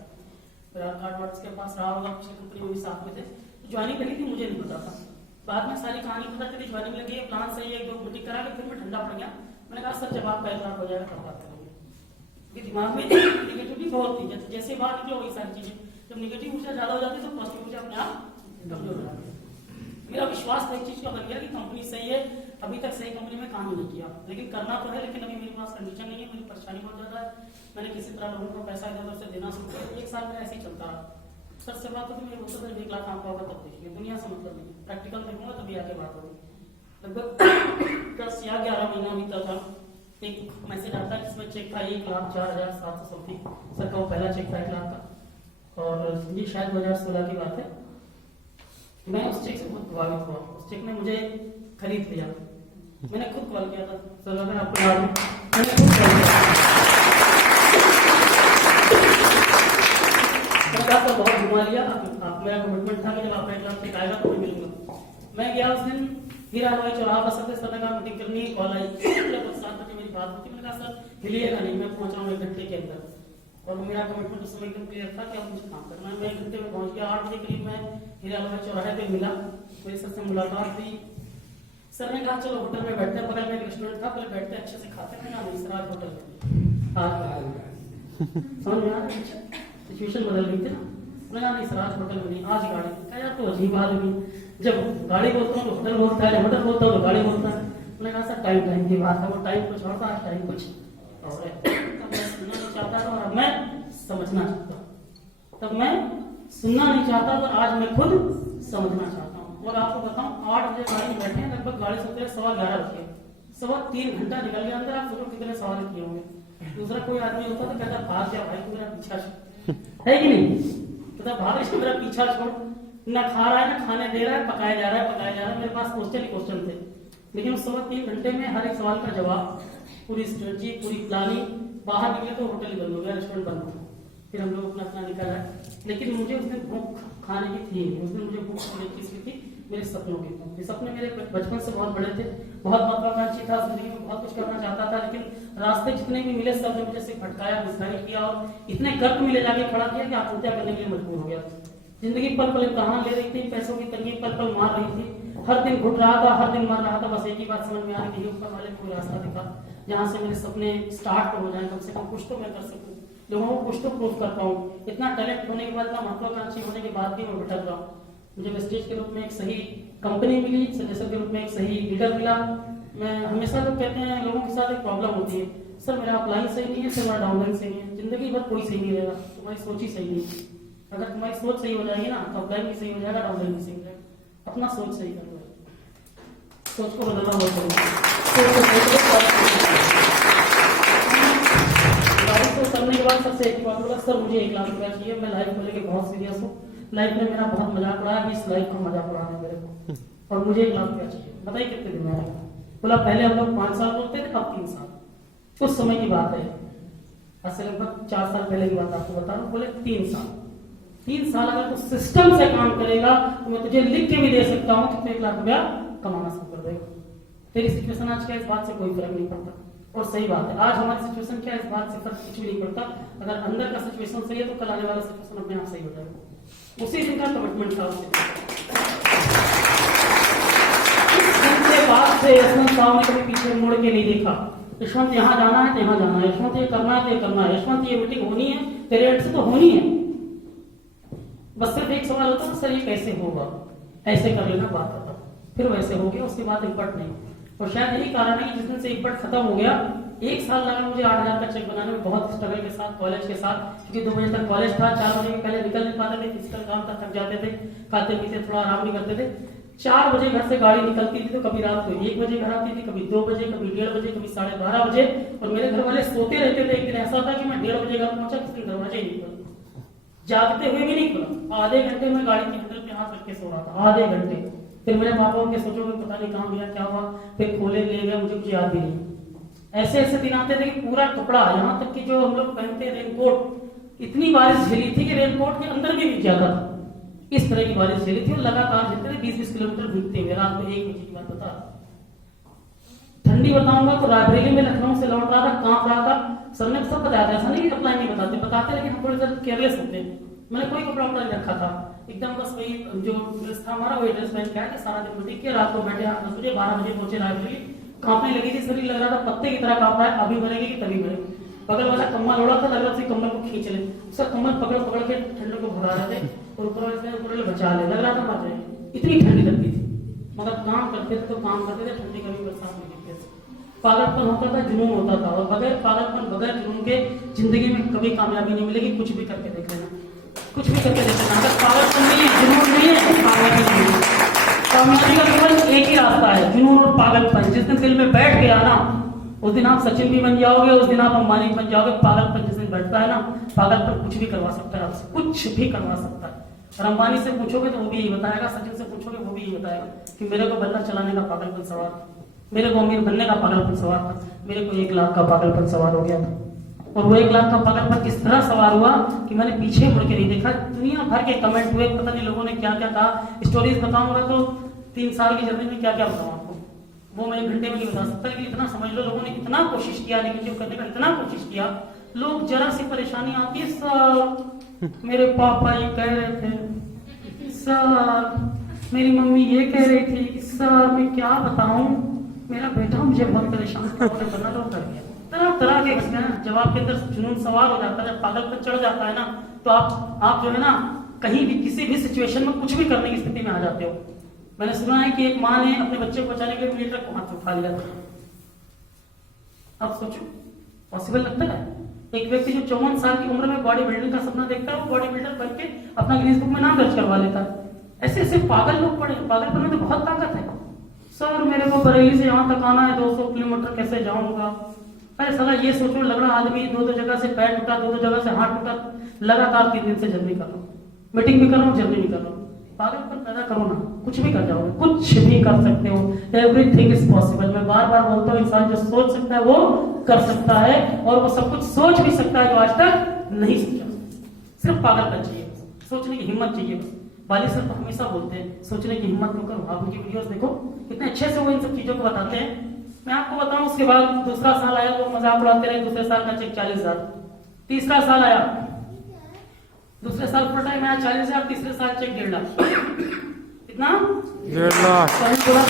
मेरा कार्ड वार्ड के पास रहा होगा, पिछली कंपनी में भी साथ में थे, ज्वाइनिंग करी थी, मुझे नहीं पता था। बाद में सारी कहानी पता चली, ज्वाइनिंग लगी है, प्लान सही है, 1-2 मीटिंग करा के फिर मैं ठंडा पड़ गया। मैंने कहा सर जब आपका एग्जाम हो जाएगा तब बात करेंगे। दिमाग में निगेटिविटी बहुत थी, जैसे बात निकलो वही सारी चीजें, जब निगेटिव ऊर्जा ज्यादा हो जाती है तो पॉजिटिव ऊर्जा अपने आप कमजोर हो जाती है। मेरा विश्वास तो एक चीज का बन गया कि कंपनी सही है, अभी तक सही कंपनी में काम नहीं किया, लेकिन करना तो है, लेकिन अभी मेरे पास कंडीशन नहीं है, मेरी परेशानी बहुत ज्यादा है। मैंने किसी तरह लोगों को पैसा इधर उधर से देना शुरू किया, 1 साल में ऐसे ही चलता रहा। सर से बात होती, मेरे बोलते 1 लाख आपका होगा तब देखिए, दुनिया से मतलब नहीं, प्रैक्टिकल देखूंगा तभी आगे बात होगी। लगभग 10 या 11 महीना बीता था, एक मैसेज आता है जिसमें चेक था 1,04,700 समथिंग। सर का वो पहला चेक था 1 लाख का, और ये शायद 2016 की बात है। मैं उस चेक से बहुत प्रभावित हुआ, उस चेक ने मुझे खरीद लिया। मैंने खुद कॉल किया था, सर अगर आपको याद है, मैंने खुद कॉल किया, तो बहुत घुमा लिया। आप मेरा कमिटमेंट था कि जब आपका 1 लाख चेक आएगा तो मैं मिलूंगा। मैं गया उस दिन, हीरा हवाई चौराहा पर सर ने कहा मीटिंग करनी है, कॉल आई, 7 बजे मेरी बात होती। मैंने कहा सर हिलिएगा नहीं, मैं पहुंच रहा हूँ 1 घंटे के अंदर, और मेरा कमिटमेंट उस समय एकदम क्लियर था कि अब मुझे काम करना है। मैं 1 घंटे में पहुंच गया, 8 बजे करीब मैं हीरा हवाई चौराहे पे मिला, मेरे सर से मुलाकात हुई। सर ने कहा चलो होटल में बैठते हैं, बगल में एक रेस्टोरेंट था, पहले बैठते अच्छे से खाते हैं ना, नहीं सर आज होटल में समझ में आ रहा, सिचुएशन बदल गई थी ना। मैंने कहा नहीं सर आज होटल में नहीं, आज गाड़ी। कहा यार तो अजीब आदमी, जब गाड़ी बोलता हूँ तो होटल बोलता है, होटल बोलता हूँ तो गाड़ी बोलता है। मैंने कहा सर टाइम की बात है, वो टाइम कुछ और था, आज टाइम कुछ और है। तब मैं सुनना नहीं चाहता था और अब मैं समझना चाहता हूँ, तब मैं सुनना नहीं चाहता तो आज मैं खुद समझना चाहता हूँ। और आपको बताऊँ 8 बजे गाड़ी में बैठे हैं, लगभग गाड़ी से उतरे 11:15 बजे, 3.25 घंटा निकल गया अंदर। आप सोचो कितने सवाल किए होंगे। दूसरा कोई आदमी होता तो कहता भाग गया भाई तू मेरा पीछा छोड़, है कि नहीं, तो भाग इसको मेरा पीछा छोड़। ना खा रहा है ना खाने दे रहा है, पकाया जा रहा है। मेरे पास क्वेश्चन थे, लेकिन उस 3 घंटे में हर एक सवाल का जवाब, पूरी स्ट्रेटजी, पूरी प्लानिंग। बाहर निकले तो होटल बंद हो गया, रेस्टोरेंट बंद हो, फिर हम लोग अपना निकल आए। लेकिन मुझे उस दिन भूख खाने की थी, उस दिन मुझे भूख किसकी थी, मेरे सपनों की थी। ये सपने मेरे बचपन से बहुत बड़े थे, बहुत महत्वाकांक्षी था, जिंदगी में बहुत कुछ करना चाहता था, लेकिन रास्ते जितने भी मिले सब ने मुझे सिर्फ भटकाया, मिसगाइड किया, और इतने गर्त में ले जाके खड़ा किया कि आत्महत्या करने के लिए मजबूर हो गया। जिंदगी पल पल कहाँ ले रही थी, पैसों की तंगी पल पल मार रही थी, हर दिन घुट रहा था, हर दिन मर रहा था। बस एक ही बात समझ में आ रही थी, ऊपर वाले कोई रास्ता दिखा जहाँ से मेरे सपने स्टार्ट हो जाए, कम से कम कुछ तो मैं कर सकूं, लोगों को कुछ तो प्रूव कर पाऊं। इतना टैलेंट होने के बाद, इतना महत्वाकांक्षी होने के बाद भी मैं भटक रहा हूँ। मुझे वेस्टेज के रूप में एक सही कंपनी मिली, सजेशन के रूप में एक सही लीडर मिला। मैं हमेशा लोग कहते हैं, लोगों के साथ एक प्रॉब्लम होती है, सर मेरा अपलाइन सही नहीं है, सर मेरा डाउनलाइन सही नहीं है। जिंदगी भर कोई सही नहीं रहेगा, तुम्हारी सोच ही सही नहीं। अगर तुम्हारी सोच सही हो जाएगी ना तो अपलाइन भी सही हो जाएगा, डाउनलाइन भी सही हो जाएगा। अपना सोच सही कर लो, सोच को बदलना बहुत जरूरी है। करने के बाद सबसे एक बात बोला, सर मुझे 1 लाख रुपया चाहिए, मैं लाइफ को लेके बहुत सीरियस हूँ, लाइफ में मेरा बहुत मजाक उड़ाया, इस लाइफ का मजाक उड़ाना है मेरे को, और मुझे 1 लाख रुपया चाहिए। बताइए कितने दिन में आएगा? बोला पहले हम लोग 5 साल बोलते थे, अब 3 साल। उस समय की बात है, आज से लगभग 4 साल पहले की बात आपको बता रहा हूँ। बोले 3 साल, 3 साल अगर तू सिस्टम से काम करेगा तो मैं तुझे लिख के भी दे सकता हूँ कि तू 1 लाख रुपया कमाना शुरू कर देगा। तेरी सिचुएशन आज क्या, इस बात से कोई फर्क नहीं पड़ता। और सही बात है, आज हमारी सिचुएशन क्या है, इस बात से फर्क कुछ भी नहीं पड़ता। अगर अंदर का सिचुएशन सही है तो कल आने वाला सिचुएशन अपने आप सही हो जाएगा। उसी दिन का कमिटमेंट था उसके बाद से यशवंत साहब ने कभी पीछे मुड़ के नहीं देखा। यशवंत यहाँ जाना है तो यहाँ जाना है, यशवंत ये करना है तो ये करना है, यशवंत ये मीटिंग होनी है तेरे एंड से तो होनी है। बस सिर्फ एक सवाल होता है, सर ये कैसे होगा? ऐसे कर लेना, बात खत्म। फिर वैसे हो गया, उसके बाद इम्पट नहीं। और शायद यही कारण है कि जिस दिन से इम्पट खत्म हो गया, 1 साल लगा मुझे 8,000 का चेक बनाने में, बहुत स्ट्रगल के साथ, कॉलेज के साथ, क्योंकि 2 बजे तक कॉलेज था, 4 बजे के पहले निकल नहीं पाते थे, फिजिकल काम तक थक जाते थे, खाते पीते थोड़ा आराम नहीं करते थे। 4 बजे घर से गाड़ी निकलती थी तो कभी रात को 1 बजे घर आती थी, कभी 2 बजे, कभी 1:30 बजे, कभी 12:30 बजे। और मेरे घर वाले सोते रहते थे। एक दिन ऐसा था कि मैं 1:30 बजे घर पहुंचा, किसी दिन दरवाजा ही नहीं खुला, जागते हुए भी नहीं खुला। आधे घंटे में गाड़ी के हैंडल पे हाथ रख के सो रहा था, आधे घंटे। फिर मेरे पापा उनके सोचोगे पता नहीं कहाँ गया, क्या हुआ, फिर खोले ले गए, मुझे कुछ याद भी नहीं। ऐसे ऐसे दिन आते थे कि पूरा कपड़ा, यहाँ तक कि जो हम लोग पहनते हैं रेनकोट, इतनी बारिश झेली थी कि रेनकोट के अंदर भी भीग जाता था। इस तरह की बारिश झेली थी और लगातार झेलते थे, 20-20 किलोमीटर भीगते हुए। रात को 1 बजे की बात बता रहा। ठंडी बताऊंगा तो रायबरेली में लखनऊ से लौट रहा था, कांप रहा था। सर ने सब बताया था, ऐसा नहीं कि अप्लाई नहीं बताते, लेकिन हम थोड़े सा केयरलेस होते हैं। मैंने कोई कपड़ा उपड़ा नहीं रखा था, एकदम बस वही जो ड्रेस था हमारा, वही ड्रेस पहन के आया कि सारा दिन मीटिंग किया। रात को बैठे 8 बजे 12 बजे पहुंचे रायबरेली। कांपने लगी थी, शरीर लग रहा था पत्ते की तरह कांप रहा है, अभी भरेगी कि तभी भरेगी। बगल वाला कम्बल ओढ़ा था, लग रहा था कम्बल को खींच ले, उसका कम्बल पकड़ पकड़ के ठंड को भगा रहे थे, और ऊपर वाले बचा ले, लग रहा था मर जाएगी, इतनी ठंडी लगती थी। मगर काम करते थे तो काम करते थे, ठंडी कभी बरसात नहीं दिखते थे। पागलपन होता था, जुनून होता था, और बगैर पागलपन, बगैर जुनून के जिंदगी में कभी कामयाबी नहीं मिलेगी। कुछ भी करके देख लेना, कुछ भी करके देख लेना। अगर पागलपन नहीं है, जुनून नहीं है, तो कामयाबी नहीं है। कामयाबी का केवल एक ही रास्ता है, जुनून और पागलपन। जिस दिन दिल में बैठ गया ना, उस दिन आप सचिन भी बन जाओगे, उस दिन आप अंबानी बन जाओगे। पागलपन जिस दिन बैठता है ना, पागलपन कुछ भी करवा सकता है आपसे, कुछ भी करवा सकता है। और अंबानी से पूछोगे तो वो भी यही बताएगा, सचिन से पूछोगे वो भी यही बताएगा कि मेरे को बंदा चलाने का पागलपन सवार था, मेरे को अमीर बनने का पागलपन सवार था, मेरे को 1 लाख का पागलपन सवार हो गया था। और वो 1 लाख का पागलपन इस तरह सवार हुआ कि मैंने पीछे मुड़ के नहीं देखा। दुनिया भर के कमेंट हुए, पता नहीं लोगों ने क्या क्या कहा। स्टोरीज बताऊंगा तो 3 साल की जर्नी में क्या क्या बताऊं आपको, वो मैं 1 घंटे में नहीं बता सकता। लेकिन इतना समझ लो, लोगों ने इतना कोशिश किया, नेगेटिव करने का इतना कोशिश किया। लोग जरा सी परेशानी आती है, सर मेरे पापा ये कह रहे थे, सर मेरी मम्मी ये कह रही थी, सर मैं क्या बताऊं, मेरा बेटा मुझे बहुत परेशान करना तो कर दिया। तरह तरह के जब आपके अंदर जुनून सवार हो जाता है, जब पागलपन चढ़ जाता है ना, तो आप जो है ना, कहीं भी किसी भी सिचुएशन में कुछ भी करने की स्थिति में आ जाते हो। मैंने सुना है कि एक माँ ने अपने बच्चे को बचाने के लिए मीटर को हाथ उठा लिया था। अब सोचो, पॉसिबल लगता है? एक व्यक्ति जो 54 साल की उम्र में बॉडी बिल्डिंग का सपना देखता है, वो बॉडी बिल्डर बन के अपना गिनीज बुक में नाम दर्ज करवा लेता है। ऐसे ऐसे पागल लोग पड़े। पागलपन में तो बहुत ताकत है। सर मेरे को बरेली से यहाँ तक आना है, 200 किलोमीटर कैसे जाऊंगा? अरे साला ये सोचो, लगड़ा आदमी 2-2 जगह से पैर टूटा, 2-2 जगह से हाथ टूटा, लगातार 3 दिन से जर्नी कर रहा हूँ, मीटिंग भी कर रहा हूँ, जर्नी भी कर रहा हूँ। पागलपन पैदा करो ना, कुछ भी कर जाओगे, कुछ भी कर सकते हो। Everything is possible. मैं बार बार बोलता हूँ, इंसान जो सोच सकता है वो कर सकता है, और वो सब कुछ सोच भी सकता है जो आज तक नहीं सोचा। सिर्फ पागलपन चाहिए, सोचने की हिम्मत चाहिए बस। वाली सर तो हमेशा बोलते हैं, सोचने की हिम्मत को करो। आप उनकी वीडियोस देखो, कितने अच्छे से वो इन सब चीजों को बताते हैं। मैं आपको बताऊं, उसके बाद दूसरा साल आया, लोग मजाक उड़ाते रहे। दूसरे साल का चेक 40,000। तीसरा साल आया, दूसरे साल फुल टाइम आया 40,000। तीसरे साल चेक 1.5 लाख। कितना? 1.5 लाख।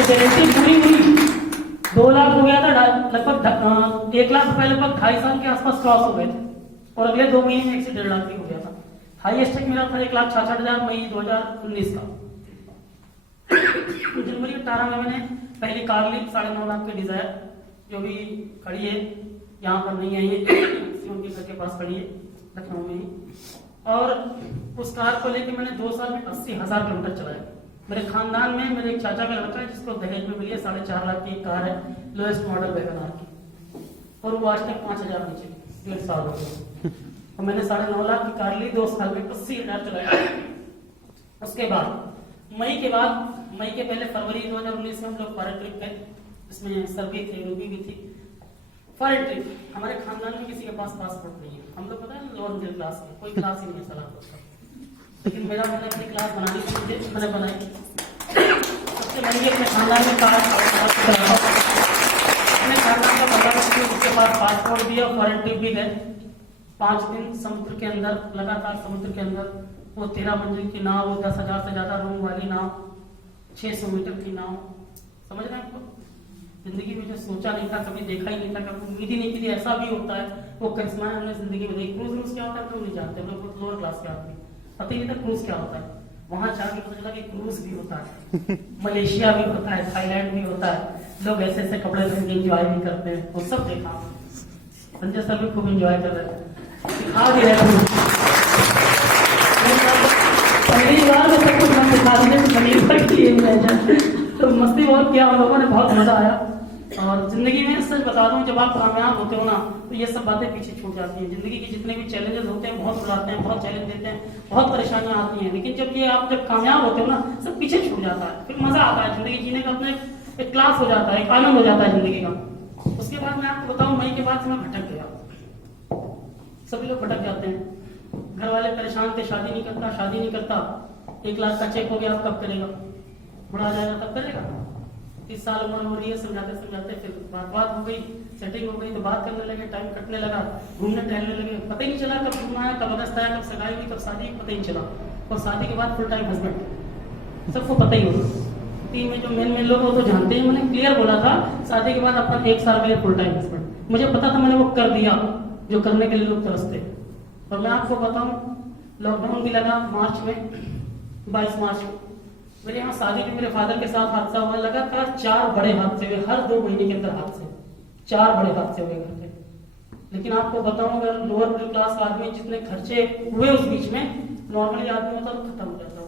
गारंटी पूरी हुई। 2 लाख हो गया था, लगभग 1 लाख रुपए लगभग 2.5 साल के आसपास क्रॉस हो गए थे। और अगले 2 महीने में 1 से 1.5 लाख भी हो गया था। हाईएस्ट चेक मेरा था 1,66,000 मई 2019 का। जनवरी 18 में मैंने पहली कार ली 9.5 लाख की डिजायर, जो भी खड़ी है, यहाँ पर नहीं है, ये उनके घर के पास खड़ी है लखनऊ में ही। और उस कार को लेकर मैंने 2 साल में 80,000 किलोमीटर चलाया। मेरे खानदान में मेरे एक चाचा का लड़का है जिसको दहेज में मिली है 4.5 लाख की कार है, लोएस्ट मॉडल वैगन आर की। और वो आज तक 5,000 नहीं चली, 1.5 साल हो गए। और मैंने 9.5 लाख की कार ली, 2 साल में 80,000 चलाया। उसके बाद मई के पहले फरवरी 2019 में हम लोग फॉरेन ट्रिप गए, इसमें सर भी थे, रूबी भी थी। फॉरेन ट्रिप, हमारे खानदान में किसी के पास पासपोर्ट नहीं है, हम लोग पता है लोअर मिडिल क्लास के, कोई क्लास ही नहीं है सलाह। लेकिन मैंने अपनी क्लास बनानी थी, मैंने बनाई। सबसे महंगी अपने खानदान में कार अपने खानदान का बंदा, उसके पास पासपोर्ट भी और फॉरेन ट्रिप भी गए। 5 दिन समुद्र के अंदर, लगातार समुद्र के अंदर, वो 13 मंजिल की नाव, वो 10,000 से ज्यादा रूम वाली नाव, 600 मीटर की नाव। समझ रहे हैं आपको? जिंदगी में जो सोचा नहीं था, कभी देखा ही नहीं था, कभी उम्मीद ही नहीं की थी ऐसा भी होता है, वो करिश्मा है हमने जिंदगी में देखी। क्रूज क्या होता है तो नहीं जानते, हम लोग लोअर क्लास के आदमी, पता ही नहीं था क्रूज क्या होता है। वहां जाके पता चला कि क्रूज भी होता है, मलेशिया भी होता है, थाईलैंड भी होता है, लोग ऐसे ऐसे कपड़े पहन के एंजॉय भी करते हैं, वो सब देखा। संजय सर भी खूब एंजॉय कर रहे थे, सिखा भी रहे थे। पहली बार में सब कुछ हम सिखा दिए तो पनीर पर तो मस्ती बहुत किया हम लोगों ने, बहुत मजा आया। और जिंदगी में सच बता दूं, जब आप कामयाब होते हो ना तो ये सब बातें पीछे छूट जाती हैं। जिंदगी के जितने भी चैलेंजेस होते हैं बहुत बुलाते हैं, बहुत चैलेंज देते हैं, बहुत परेशानियां आती हैं, लेकिन जब कामयाब होते हो ना सब पीछे छूट जाता है, फिर मजा आता है। जिंदगी जीने का अपना एक क्लास हो जाता है, एक आनंद हो जाता है जिंदगी का। उसके बाद मैं आपको बताऊं, मई के बाद से मैं भटक गया। सभी लोग भटक जाते हैं, घर वाले परेशान थे, शादी नहीं करता, 1 लाख का चेक हो गया, अब कब करेगा, बुढ़ा जाएगा तब करेगा। 30 साल उम्र हो रही है, समझाते फिर बात हो गई, सेटिंग हो गई, तो बात करने लगे, टाइम कटने लगा, घूमने टहलने लगे, पता ही नहीं चला कब घूमना है, कब अगस्त आया, कब सगाई हुई, कब शादी, पता ही नहीं चला। और शादी के बाद फुल टाइम हस्बैंड, सबको पता ही होगा। टीम में जो मेन लोग वो तो जानते हैं, मैंने क्लियर बोला था शादी के बाद अपना 1 साल में फुल टाइम हस्बैंड। मुझे पता था, मैंने वो कर दिया जो करने के लिए लोग तरसते। और मैं आपको बताऊं, लॉकडाउन भी लगा मार्च में, 22 मार्च को मेरे यहाँ शादी में मेरे फादर के साथ हादसा हुआ। लगातार 4 बड़े हादसे हुए, हर 2 महीने के अंदर हादसे, 4 बड़े हादसे हुए घर पे। लेकिन आपको बताऊं, अगर लोअर मिडिल क्लास आदमी जितने खर्चे हुए उस बीच में, नॉर्मली आदमी होता तो खत्म हो जाता,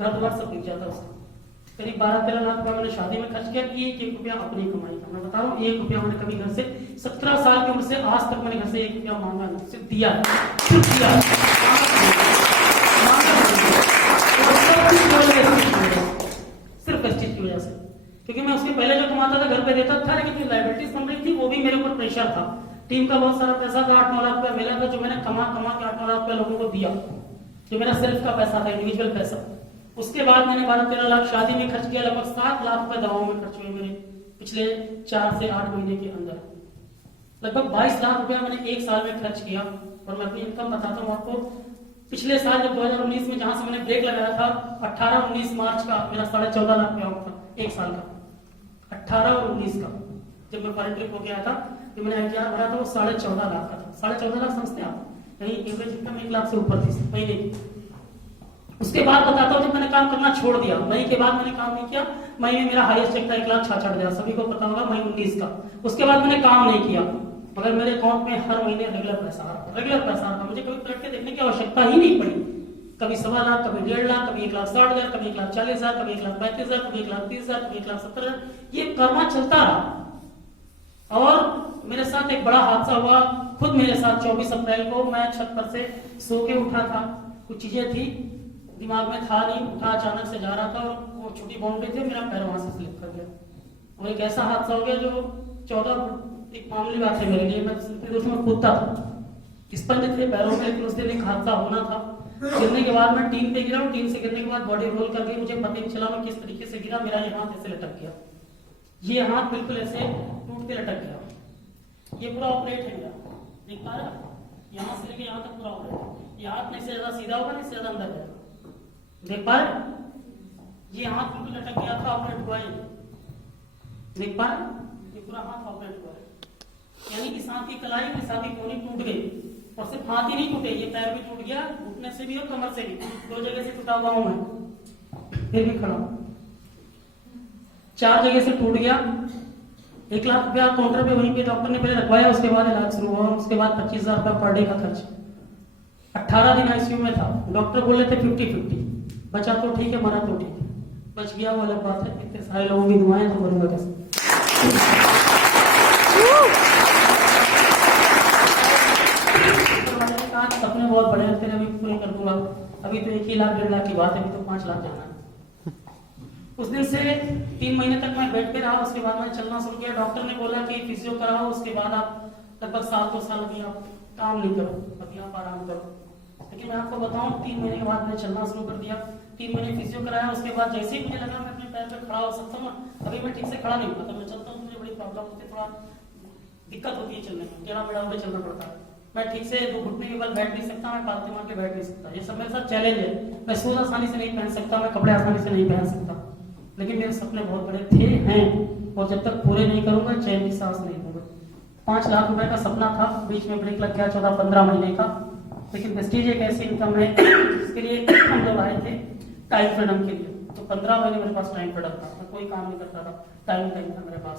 घर द्वार सब बिक जाता उसका। करीब 12-13 लाख रुपया मैंने शादी में खर्च किया, 1 रुपया अपनी कमाई का। मैं बता रहा हूँ, 1 रुपया मैंने कभी घर से 17 साल की उम्र से आज तक मैंने घर से 1 रुपया मांगा नहीं, सिर्फ दिया, सिर्फ दिया। सिर्फ इस चीज की वजह से, क्योंकि मैं उसके पहले जो कमाता था घर पे देता था, लेकिन जो लाइबिलिटीज बन रही थी वो भी मेरे ऊपर प्रेशर था। टीम का बहुत सारा पैसा था, 8-9 लाख रुपया मिला था, जो मैंने कमा के 8-9 लाख रुपया लोगों को दिया, जो मेरा सेल्फ का पैसा था, इंडिविजुअल पैसा। उसके बाद मैंने 12-13 लाख शादी में खर्च किया, लगभग 7 लाख रुपए दवाओं में खर्च हुए मेरे पिछले 4 से 8 महीने के अंदर। लगभग 22 लाख रुपया मैंने 1 साल में खर्च किया। और मैं अपनी इनकम बताता हूँ आपको, पिछले साल जब 2019 में जहां से मैंने ब्रेक लगाया था, 18-19 मार्च का मेरा 14.5 लाख रुपया था 1 साल का। 18 और 19 का जब मैं फॉरेन ट्रिप हो गया था, जो मैंने ITR भरा था वो 14.5 लाख का था। 14.5 लाख समझते हैं आप? कहीं एवरेज इनकम 1 लाख से ऊपर थी महीने की। उसके बाद बताता हूँ, जब मैंने काम करना छोड़ दिया, मई के बाद मैंने काम नहीं किया। मई में मेरा हाईएस्ट चेक था 1,66,000 गया, सभी को पता होगा, मई 19 का। उसके बाद मैंने काम नहीं किया, मगर मेरे अकाउंट में हर महीने रेगुलर पैसा आ रहा। मुझे कभी पलट के देखने की आवश्यकता ही नहीं पड़ी। कभी 1.25 लाख, कभी 1.5 लाख, कभी 1,60,000, कभी 1,40,000, कभी 1,35,000, कभी 1,30,000, कभी 1,70,000, ये कर्मा चलता रहा। और मेरे साथ एक बड़ा हादसा हुआ, खुद मेरे साथ 24 अप्रैल को मैं छत पर से सो के उठा था, कुछ चीजें थी दिमाग में, था नहीं, उठा अचानक से जा रहा था और वो छोटी बाउंड्री थी, मेरा पैर वहां से स्लिप कर गया। और एक ऐसा हादसा हो गया जो 14 फुट एक मामूली बात है मेरे लिए। मैं उसमें कूदता था, स्पंज थे पैरों में, लेकिन उस दिन एक हादसा होना था। गिरने के बाद मैं टीम पे गिरा, टीम से गिरने के बाद बॉडी रोल कर गई, मुझे पता नहीं चला मैं किस तरीके से गिरा। मेरा ये हाथ ऐसे लटक गया, ये हाथ बिल्कुल ऐसे टूट के लटक गया। ये पूरा ऑपरेट है मेरा, देख पा रहा, यहाँ से लेके यहाँ तक पूरा ऑपरेट। ये हाथ नहीं से ज्यादा सीधा होगा, नहीं से ज्यादा अंदर जाएगा, देख पा रहे? ये हाथ बिल्कुल लटक गया था, ऑपरेट हुआ है, देख पा रहे? ये पूरा हाथ ऑपरेट हुआ है, यानी कि सांप की कलाई के साथ ही कोनी टूट गई। और सिर्फ हाथ ही नहीं टूटे, ये पैर भी टूट गया, घुटने से भी और कमर से भी, 2 जगह से टूटा हुआ हूं मैं, फिर भी खड़ा। 4 जगह से टूट गया। 1 लाख रुपया काउंटर पे वहीं पे डॉक्टर ने पहले रखवाया, उसके बाद इलाज शुरू हुआ। उसके बाद 25,000 रुपया पर डे का खर्च। 18 दिन ICU में था, डॉक्टर बोले थे 50-50, बचा तो ठीक है, मरा तो ठीक है। बच गया वो अलग बात है, इतने सारे लोगों की दुआएं तो मरूंगा कैसे। सपने बहुत बड़े हैं, तेरे अभी पूरे कर दूंगा। अभी तो 1 लाख 1.5 लाख की बात है, अभी तो 5 लाख जाना है। उस दिन से 3 महीने तक मैं बेड पे रहा, उसके बाद मैंने चलना शुरू किया। डॉक्टर ने बोला कि फिजियो कराओ, उसके बाद आप लगभग 7-2 साल अभी आप काम नहीं करो, अभी आप आराम करो। लेकिन मैं आपको बताऊं 3 महीने के बाद मैंने चलना शुरू कर दिया। 3 महीने फिजियो कराया, उसके बाद जैसे ही मुझे लगा मैं अपने पैर पे खड़ा हो सकता हूँ, अभी मैं ठीक से खड़ा नहीं होता, मैं चलता हूँ, मुझे बड़ी प्रॉब्लम होती है, थोड़ा दिक्कत होती है चलने में, टेढ़ा मेढ़ा होकर चलना पड़ता है। मैं ठीक से 2 घुटने के बल बैठ नहीं सकता, मैं पालते मार के बैठ नहीं सकता। ये सब मेरे साथ चैलेंज है। मैं शूज आसानी से नहीं पहन सकता, मैं कपड़े आसानी से नहीं पहन सकता। लेकिन मेरे सपने बहुत बड़े थे, हैं, और जब तक पूरे नहीं करूंगा चैन की सांस नहीं लूंगा। 5 लाख रुपए का सपना था, बीच में ब्रेक लग गया 14-15 महीने का। लेकिन प्रेस्टीज एक ऐसी इनकम है जिसके लिए हम लोग आए थे टाइम फ्रीडम के लिए। तो 15 महीने मेरे पास टाइम फ्रीडम था, मैं कोई काम नहीं करता था, टाइम था मेरे पास।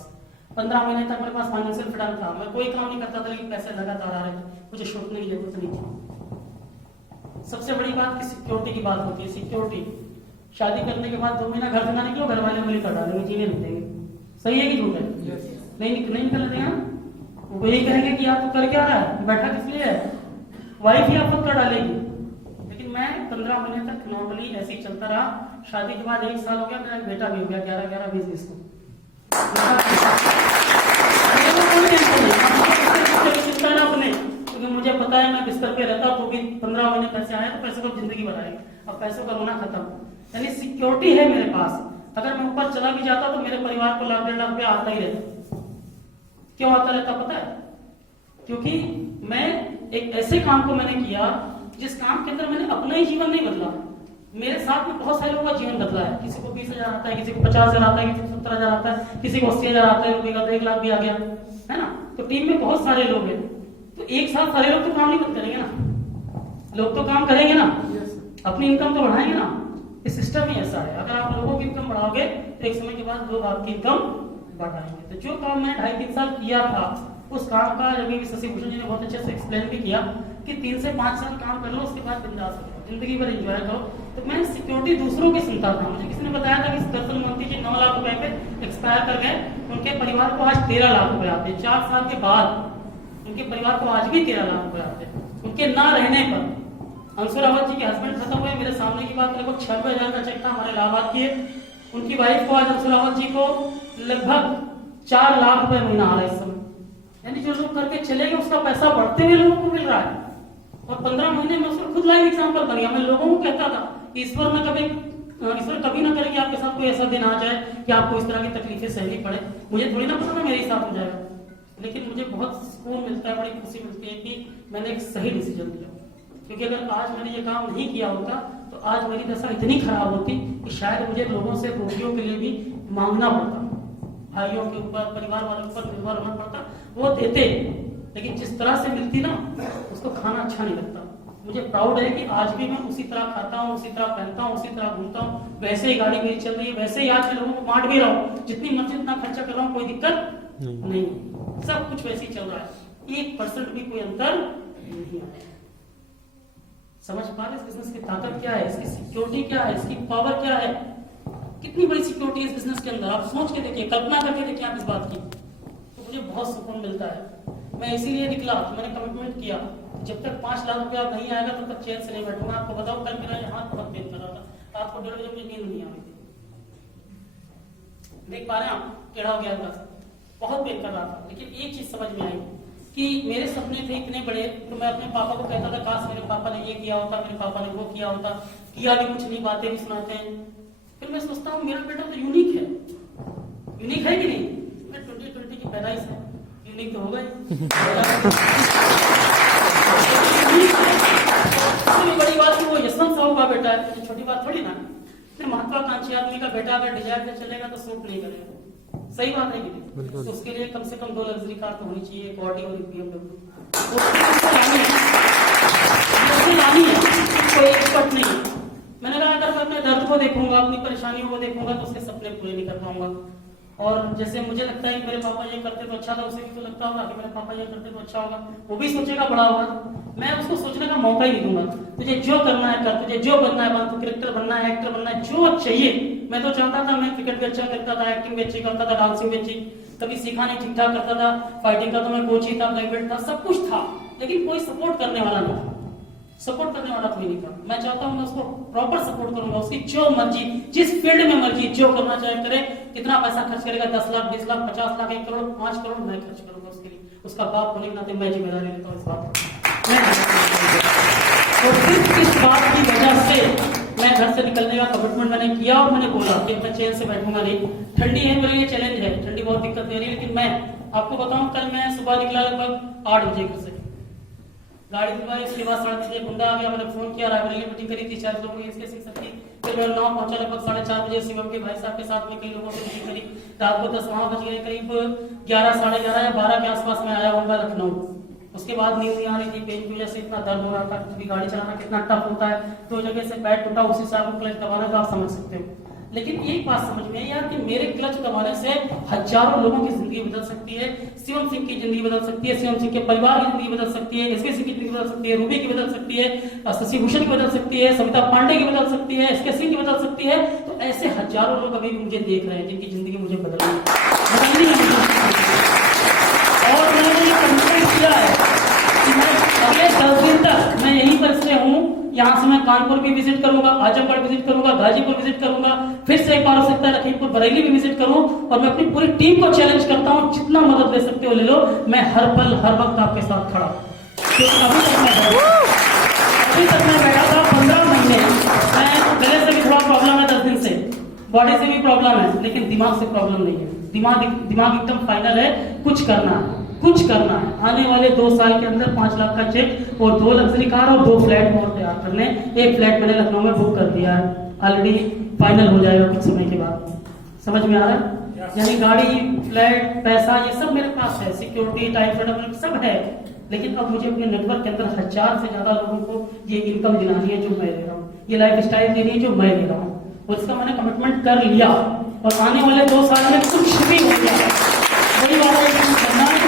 15 महीने तक मेरे पास फाइनेंशियल फ्रीडम था, मैं कोई काम नहीं करता था, लेकिन पैसे लगातार आ रहे थे, मुझे छूटने की जरूरत नहीं थी। सबसे बड़ी बात की सिक्योरिटी की बात होती है। सिक्योरिटी, शादी करने के बाद 2 महीना घर से ना निकलो, घर वाले गोली कर डालेंगे, जीने नहीं देंगे। सही है कि झूठ है? नहीं निकल देंगे। वो यही कहेंगे कि आप तो कर क्या रहा है, बैठा किस लिए है, वाइफ ही आपको कर डालेगी। लेकिन मैं 15 महीने तक नॉर्मली ऐसे ही चलता रहा। शादी के बाद 1 साल हो गया, मेरा एक बेटा भी हो गया, 11-20 को। चिंता ना अपने, क्योंकि मुझे पता है मैं बिस्तर पे रहता तो भी 15 महीने पैसे आए तो पैसे को जिंदगी बढ़ाएंगे। अब पैसों का रोना खत्म, यानी सिक्योरिटी है मेरे पास। अगर मैं ऊपर चला भी जाता तो मेरे परिवार को 1-1.5 लाख रुपया आता ही रहता। क्यों आता रहता पता है? क्योंकि मैं एक ऐसे काम को मैंने किया जिस काम के अंदर मैंने अपना ही जीवन नहीं बदला, मेरे साथ में बहुत सारे लोगों का जीवन बदला है। किसी को 20,000 आता है, किसी को 50,000 आता है, किसी को 70,000 आता है, किसी को 80,000 आता है, रुपये का 1 लाख भी आ गया है ना। तो टीम में बहुत सारे लोग हैं, तो एक साथ सारे लोग तो काम नहीं करेंगे ना, लोग तो काम करेंगे ना, अपनी इनकम तो बढ़ाएंगे ना। इस सिस्टम ही ऐसा है, अगर आप लोगों की इनकम बढ़ाओगे तो एक समय के बाद लोग आपकी इनकम बढ़ाएंगे। तो जो काम मैंने 2.5-3 साल किया था, उस काम का जब शशि भूषण जी ने बहुत अच्छे से एक्सप्लेन भी किया कि 3 से 5 साल काम कर लो, उसके बाद बिंदास हो जाओ, जिंदगी भर एंजॉय करो। तो मैं सिक्योरिटी दूसरों की सुनता था। मुझे किसी ने बताया था कि दरअसल मोदी जी 9 लाख रुपए पे एक्सपायर कर गए, उनके परिवार को आज 13 लाख रुपए आते हैं। 4 साल के बाद उनके परिवार को आज भी 13 लाख रुपए आते हैं, उनके ना रहने पर। अंशु रावत जी के हस्बैंड खत्म हुए, मेरे सामने की बात, लगभग 96,000 का चेक था हमारे इलाहाबाद की। उनकी वाइफ को आज अंशु रावत जी को लगभग 4 लाख रुपए महीना आ रहा है इस समय। यानी जो लोग करके चले गए उसका पैसा बढ़ते हुए लोगों को मिल रहा है। और 15 महीने में उसका खुद लाइव एग्जाम्पल बन गया। मैं लोगों को कहता था ईश्वर कभी ना करे कि आपके साथ कोई ऐसा दिन आ जाए कि आपको इस तरह की तकलीफें सहनी पड़े। मुझे थोड़ी ना पता था मेरे साथ हो जाएगा, लेकिन मुझे बहुत सुकून मिलता है, बड़ी खुशी मिलती है कि मैंने एक सही डिसीजन लिया। क्योंकि अगर आज मैंने ये काम नहीं किया होता तो आज मेरी दशा इतनी खराब होती कि शायद मुझे लोगों से रोटियों के लिए भी मांगना पड़ता, भाइयों के ऊपर, परिवार वालों के ऊपर निर्भर होना पड़ता। वो देते, लेकिन जिस तरह से मिलती ना उसको खाना अच्छा नहीं लगता। मुझे प्राउड है कि आज भी मैं उसी तरह खाता हूँ, उसी तरह पहनता हूँ, उसी तरह घूमता हूँ, वैसे ही गाड़ी मेरी चल रही है, वैसे ही आज मैं लोगों को बांट भी रहा हूँ। जितनी मर्जी इतना खर्चा कर रहा हूँ, कोई दिक्कत नहीं, सब कुछ वैसे ही चल रहा है। 1% भी कोई अंतर नहीं आया। समझ पा रहे इस बिजनेस की ताकत क्या है, इसकी सिक्योरिटी क्या है, इसकी पावर क्या है, कितनी बड़ी सिक्योरिटी है इस बिजनेस के अंदर। आप सोच के देखिए, कल्पना करके देखिए आप इस बात की, तो मुझे बहुत सुकून मिलता है। मैं इसीलिए निकला, मैंने कमिटमेंट किया, जब तक 5 लाख रुपया नहीं आएगा तब तक चैन से नहीं बैठूंगा। आपको बताओ, कल मेरा हाथ बहुत पेन कर रहा था, रात को 1:30 बजे मुझे नींद नहीं आ रही थी। देख पा रहे हैं आप, टेढ़ा हो गया था, बहुत पेन कर रहा था। लेकिन एक चीज समझ में आई कि मेरे सपने थे इतने बड़े, तो मैं अपने पापा को कहता था काश मेरे पापा ने ये किया होता, मेरे पापा ने वो किया होता, किया भी कुछ नहीं, बातें भी सुनाते हैं। फिर मैं सोचता हूँ मेरा बेटा तो यूनिक है, यूनिक है कि नहीं? मैं 2020 की पैदाइश है, यूनिक तो होगा ही। बड़ी बात कि वो यशवंत साहू का बेटा है, छोटी बात थोड़ी ना। महत्वाकांक्षी आदमी का बेटा अगर डिजायर पे चलेगा तो सूट नहीं करेगा, सही बात है कि नहीं? तो उसके लिए कम से कम 2 लग्जरी कार तो होनी चाहिए, एक ऑडी और एक BMW। कोई एक्सपर्ट नहीं है। मैंने कहा अगर मैं अपने दर्द को देखूंगा, अपनी परेशानियों को देखूंगा तो उसके सपने पूरे नहीं कर पाऊंगा। और जैसे मुझे लगता है कि मेरे पापा ये करते तो अच्छा था, उसे भी तो लगता होगा कि मेरे पापा ये करते तो अच्छा होगा, वो भी सोचेगा, बड़ा होगा। मैं उसको सोचने का मौका ही नहीं दूंगा। तुझे जो करना है कर, तुझे जो बनना है बन, तू क्रिकेटर बनना है, एक्टर बनना है, जो चाहिए। मैं तो चाहता था मैं क्रिकेट भी अच्छा करता था, एक्टिंग भी अच्छी करता था, डांसिंग भी अच्छी, कभी सीखा नहीं, ठीक ठाक करता था, फाइटिंग का तो मैं कोच ही था, ब्लैक बेल्ट था, सब कुछ था, लेकिन कोई सपोर्ट करने वाला नहीं था। सपोर्ट करने वाला कोई नहीं था। मैं चाहता हूँ मैं उसको प्रॉपर सपोर्ट करूंगा, उसकी जो मर्जी, जिस फील्ड में मर्जी, जो करना चाहे करे, कितना पैसा खर्च करेगा, 10 लाख, 20 लाख, 50 लाख, 1 करोड़, 5 करोड़, मैं खर्च करूंगा उसके लिए। उसका बाप होने के नाते मैं जिम्मेदारी लेता हूँ इस बात की। और सिर्फ इस बात की वजह से मैं घर से निकलने का कमिटमेंट मैंने किया और मैंने बोला कि मैं चैन से बैठूंगा नहीं। ठंडी है, मेरे लिए चैलेंज है, ठंडी बहुत दिक्कत दे रही है, लेकिन मैं आपको बताऊं, कल मैं सुबह निकला लगभग 8 बजे घर से, गाड़ी दिलवाई, उसके बाद 8:30 गुंडा आ गया, मैंने फोन किया, रायबरेली मीटिंग करी थी 4 लोगों की, इसके शिक्षक की, फिर मैं 9 पहुंचा, लगभग 4:30 बजे शिवम के भाई साहब के साथ में कई लोगों से मीटिंग करी, रात को 10 वहां बज गए, करीब 11, 11:30 या 12 के आसपास में आया होगा लखनऊ। उसके बाद नींद नहीं आ रही थी, पेन की वजह से इतना दर्द हो रहा था, क्योंकि गाड़ी चलाना कितना टफ होता है, 2 जगह से पैर टूटा, उसी से आपको क्लच दबाना तो आप समझ सकते हो। लेकिन एक बात समझ में आई यार कि मेरे क्लच दबाने से हजारों लोगों की जिंदगी बदल सकती है, शिवम सिंह की जिंदगी बदल सकती है, शिवम सिंह के परिवार की जिंदगी बदल सकती है, एसके सिंह की जिंदगी बदल सकती है, रूबी की बदल सकती है, शशि भूषण की बदल सकती है, सविता पांडे की बदल सकती है, एसके सिंह की बदल सकती है। तो ऐसे हजारों लोग अभी भी मुझे देख रहे हैं जिनकी जिंदगी मुझे बदलनी है। और मैंने ये कमिटमेंट किया है कि मैं अगले 10 दिन तक मैं यहीं पर से हूँ। यहाँ से मैं कानपुर भी विजिट करूंगा, आजमगढ़ विजिट करूंगा, गाजीपुर विजिट करूंगा, फिर से एक बार हो सकता है लखीमपुर बरेली भी विजिट करूं। और मैं अपनी पूरी टीम को चैलेंज करता हूं, जितना मदद ले सकते हो ले लो, मैं हर पल हर वक्त आपके साथ खड़ा। अभी तक मैं बैठा था 15 महीने, मैं गले से भी थोड़ा प्रॉब्लम है 10 दिन से, बॉडी से भी प्रॉब्लम है, लेकिन दिमाग से प्रॉब्लम नहीं है। दिमाग एकदम फाइनल है, कुछ करना है, कुछ करना है। आने वाले 2 साल के अंदर 5 लाख का चेक और 2 लग्जरी कार और 2 फ्लैट और तैयार करने। एक फ्लैट मैंने लखनऊ में बुक कर दिया है, ऑलरेडी फाइनल हो जाएगा कुछ समय के बाद। समझ में आ रहा है? यानी गाड़ी, फ्लैट, पैसा, ये सब मेरे पास है, सिक्योरिटी, टाइप सब है, लेकिन अब मुझे अपने नेटवर्क के अंदर 1000 से ज्यादा लोगों को ये इनकम दिलानी है जो मैं ले रहा हूँ, ये लाइफ स्टाइल देनी है जो मैं ले रहा हूँ, और इसका मैंने कमिटमेंट कर लिया। और आने वाले 2 साल में कुछ भी हो जाए, वही वाला करना है,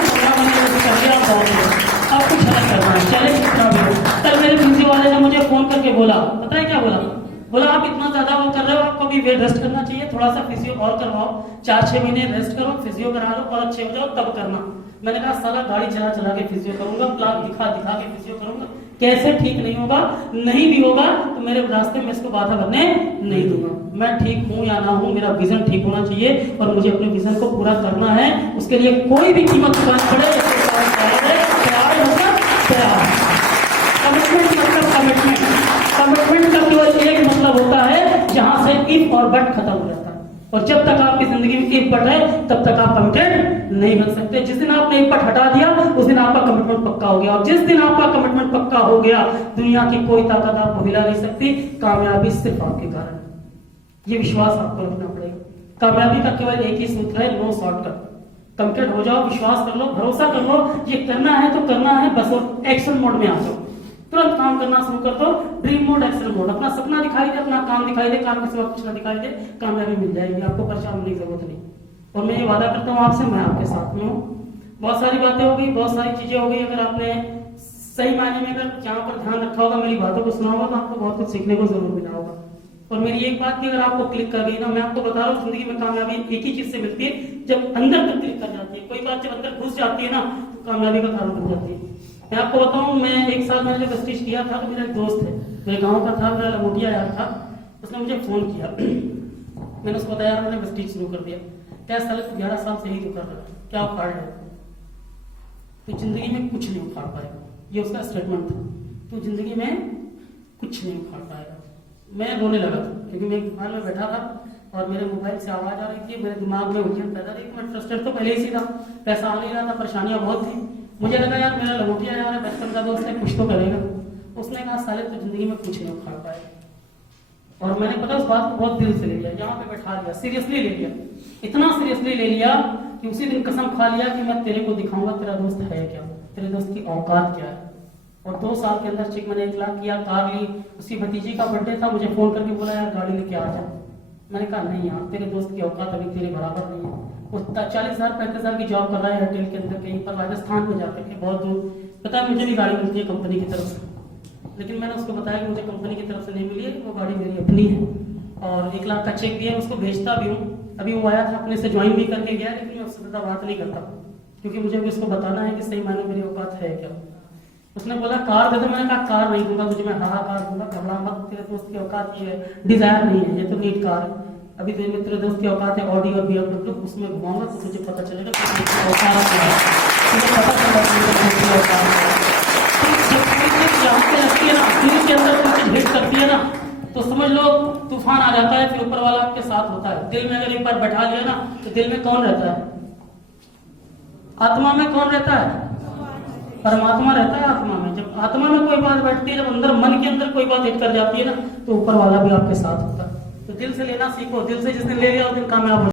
अब कुछ अलग करना है, चैलेंज कितना भी हो। कल मेरे फिजियो वाले ने मुझे फोन करके बोला, पता है क्या बोला, आप इतना ज्यादा वो कर रहे हो, आपको भी रेस्ट करना चाहिए, थोड़ा सा फिजियो और करवाओ, 4-6 महीने रेस्ट करो, फिजियो करा लो और अच्छे हो जाओ तब करना। मैंने कहा साला गाड़ी चला के फिजियो करूंगा, प्लान दिखा के फिजियो करूंगा, कैसे ठीक नहीं होगा, नहीं भी होगा तो मेरे रास्ते में इसको बाधा बनने नहीं दूंगा। मैं ठीक हूं या ना हूं, मेरा विजन ठीक होना चाहिए और मुझे अपने विजन को पूरा करना है। उसके लिए कोई भी कीमत चुकानी पड़े, तैयार होगा, तैयार। कमिटमेंट मतलब कमिटमेंट का केवल एक मतलब होता है जहां से इफ और बट खत्म हो जाता है। और जब तक आपकी जिंदगी में इफ बट है तब तक आप कमिटेड नहीं बन सकते। जिस दिन आपने इफ बट हटा दिया उस दिन आपका कमिटमेंट पक्का हो गया, और जिस दिन आपका कमिटमेंट पक्का हो गया दुनिया की कोई ताकत आपको हिला नहीं सकती। कामयाबी सिर्फ आपके कारण, ये विश्वास आपको रखना पड़ेगा। कामयाबी का केवल एक ही सूत्र है, नो शॉर्टकट। कमिटेड हो जाओ, विश्वास कर लो, भरोसा कर लो, ये करना है तो करना है बस, और एक्शन मोड में आ जाओ, तुरंत काम करना शुरू कर दो। ड्रीम मोड, एक्शन मोड, अपना सपना दिखाई दे, अपना काम दिखाई दे, काम के सिवा कुछ ना दिखाई दे, कामयाबी मिल जाएगी, आपको परेशान होने की जरूरत नहीं। और मैं ये वादा करता हूँ आपसे, मैं आपके साथ में हूँ। बहुत सारी बातें हो गई, बहुत सारी चीजें हो गई, अगर आपने सही मायने में अगर जहाँ पर ध्यान रखा होगा, मेरी बातों को सुना होगा तो आपको बहुत कुछ सीखने को जरूर मिला होगा। और मेरी एक बात की अगर आपको क्लिक कर गई ना, मैं आपको बता रहा हूँ जिंदगी में कामयाबी एक ही चीज से मिलती है, जब अंदर तक क्लिक कर जाती है। कोई बात जब अंदर घुस जाती है ना तो कामयाबी का कारण बन जाती है। मैं आपको बताऊं, मैं 1 साल मैंने जब स्टिच किया था तो मेरा एक दोस्त है, मेरे गांव का था, मेरा लंगोटिया यार था, उसने मुझे फोन किया। मैंने उसको बताया मैंने स्टिच शुरू कर दिया। क्या साल 11 साल से ही तो कर रहा है, क्या उखाड़ है तो जिंदगी में कुछ नहीं उखाड़ पाएगा, ये उसका स्टेटमेंट था। तो जिंदगी में कुछ नहीं उखाड़ पाएगा। मैं रोने लगा था क्योंकि मैं दुकान में बैठा था और मेरे मोबाइल से आवाज आ रही थी, मेरे दिमाग में उलझन पैदा रही। मैं ट्रस्टेड तो पहले ही था, पैसा आ नहीं रहा था, परेशानियां बहुत थी। मुझे लगा यार मेरा लंगोटिया यार बचपन का दोस्त है, कुछ तो करेगा। उसने कहा साले तो जिंदगी में कुछ नहीं उखाड़ पाएगा। और मैंने पता उस बात को बहुत दिल से ले लिया, यहाँ पे बैठा लिया, सीरियसली ले लिया, इतना सीरियसली ले लिया कि उसी दिन कसम खा लिया कि मैं तेरे को दिखाऊंगा तेरा दोस्त है क्या, तेरे दोस्त की औकात क्या है। और 2 साल के अंदर चिक मैंने 1 लाख किया, कार ली। उसकी भतीजी का बर्थडे था, मुझे फोन करके बोला यार गाड़ी लेके आ जा। मैंने कहा नहीं यार, तेरे दोस्त की औकात अभी तेरे बराबर नहीं है। वो 40,000-35,000 की जॉब कर रहा है एयरटेल के अंदर, कहीं पर राजस्थान में जाकर के, बहुत दूर। पता है मुझे भी गाड़ी मिलती है कंपनी की तरफ से, लेकिन मैंने उसको बताया कि मुझे कंपनी की तरफ से नहीं मिली है, वो गाड़ी मेरी अपनी है। और 1 लाख का चेक भी है, उसको भेजता भी हूँ। अभी वो आया था, अपने से ज्वाइन भी करके गया, लेकिन मैं उससे ज्यादा बात नहीं करता क्योंकि मुझे भी उसको बताना है कि सही मायने मेरी औकात है क्या। उसने बोला कार दे दो, मैंने कहा कार नहीं दूंगा तुझे, मैं कार दूंगा, घबरा मत, तेरे दोस्त की औकात ये है, डिजायर नहीं है, ये तो नीट कार है। अभी तेरे दोस्त की औकात है ऑडी और BMW, उसमें घुमाऊंगा तो तुझे पता चलेगा कि तेरी औकात क्या है, तुझे पता चलेगा कि तेरे दोस्त की औकात है। जब कोई चीज यहाँ पे लगती है ना, दिल के अंदर कोई चीज हिट करती है ना, तो समझ लो तूफान आ जाता है, फिर ऊपर वाला आपके साथ होता है। दिल में अगर एक बार बैठा लिया ना, तो दिल में कौन रहता है? आत्मा में कौन रहता है? परमात्मा रहता है आत्मा में। जब आत्मा में कोई बात बैठती है, जब अंदर मन के अंदर कोई बात हिट कर जाती है ना, तो ऊपर वाला भी आपके साथ होता है। तो दिल से लेना सीखो, दिल से जिस दिन ले लिया उस दिन कामयाब हो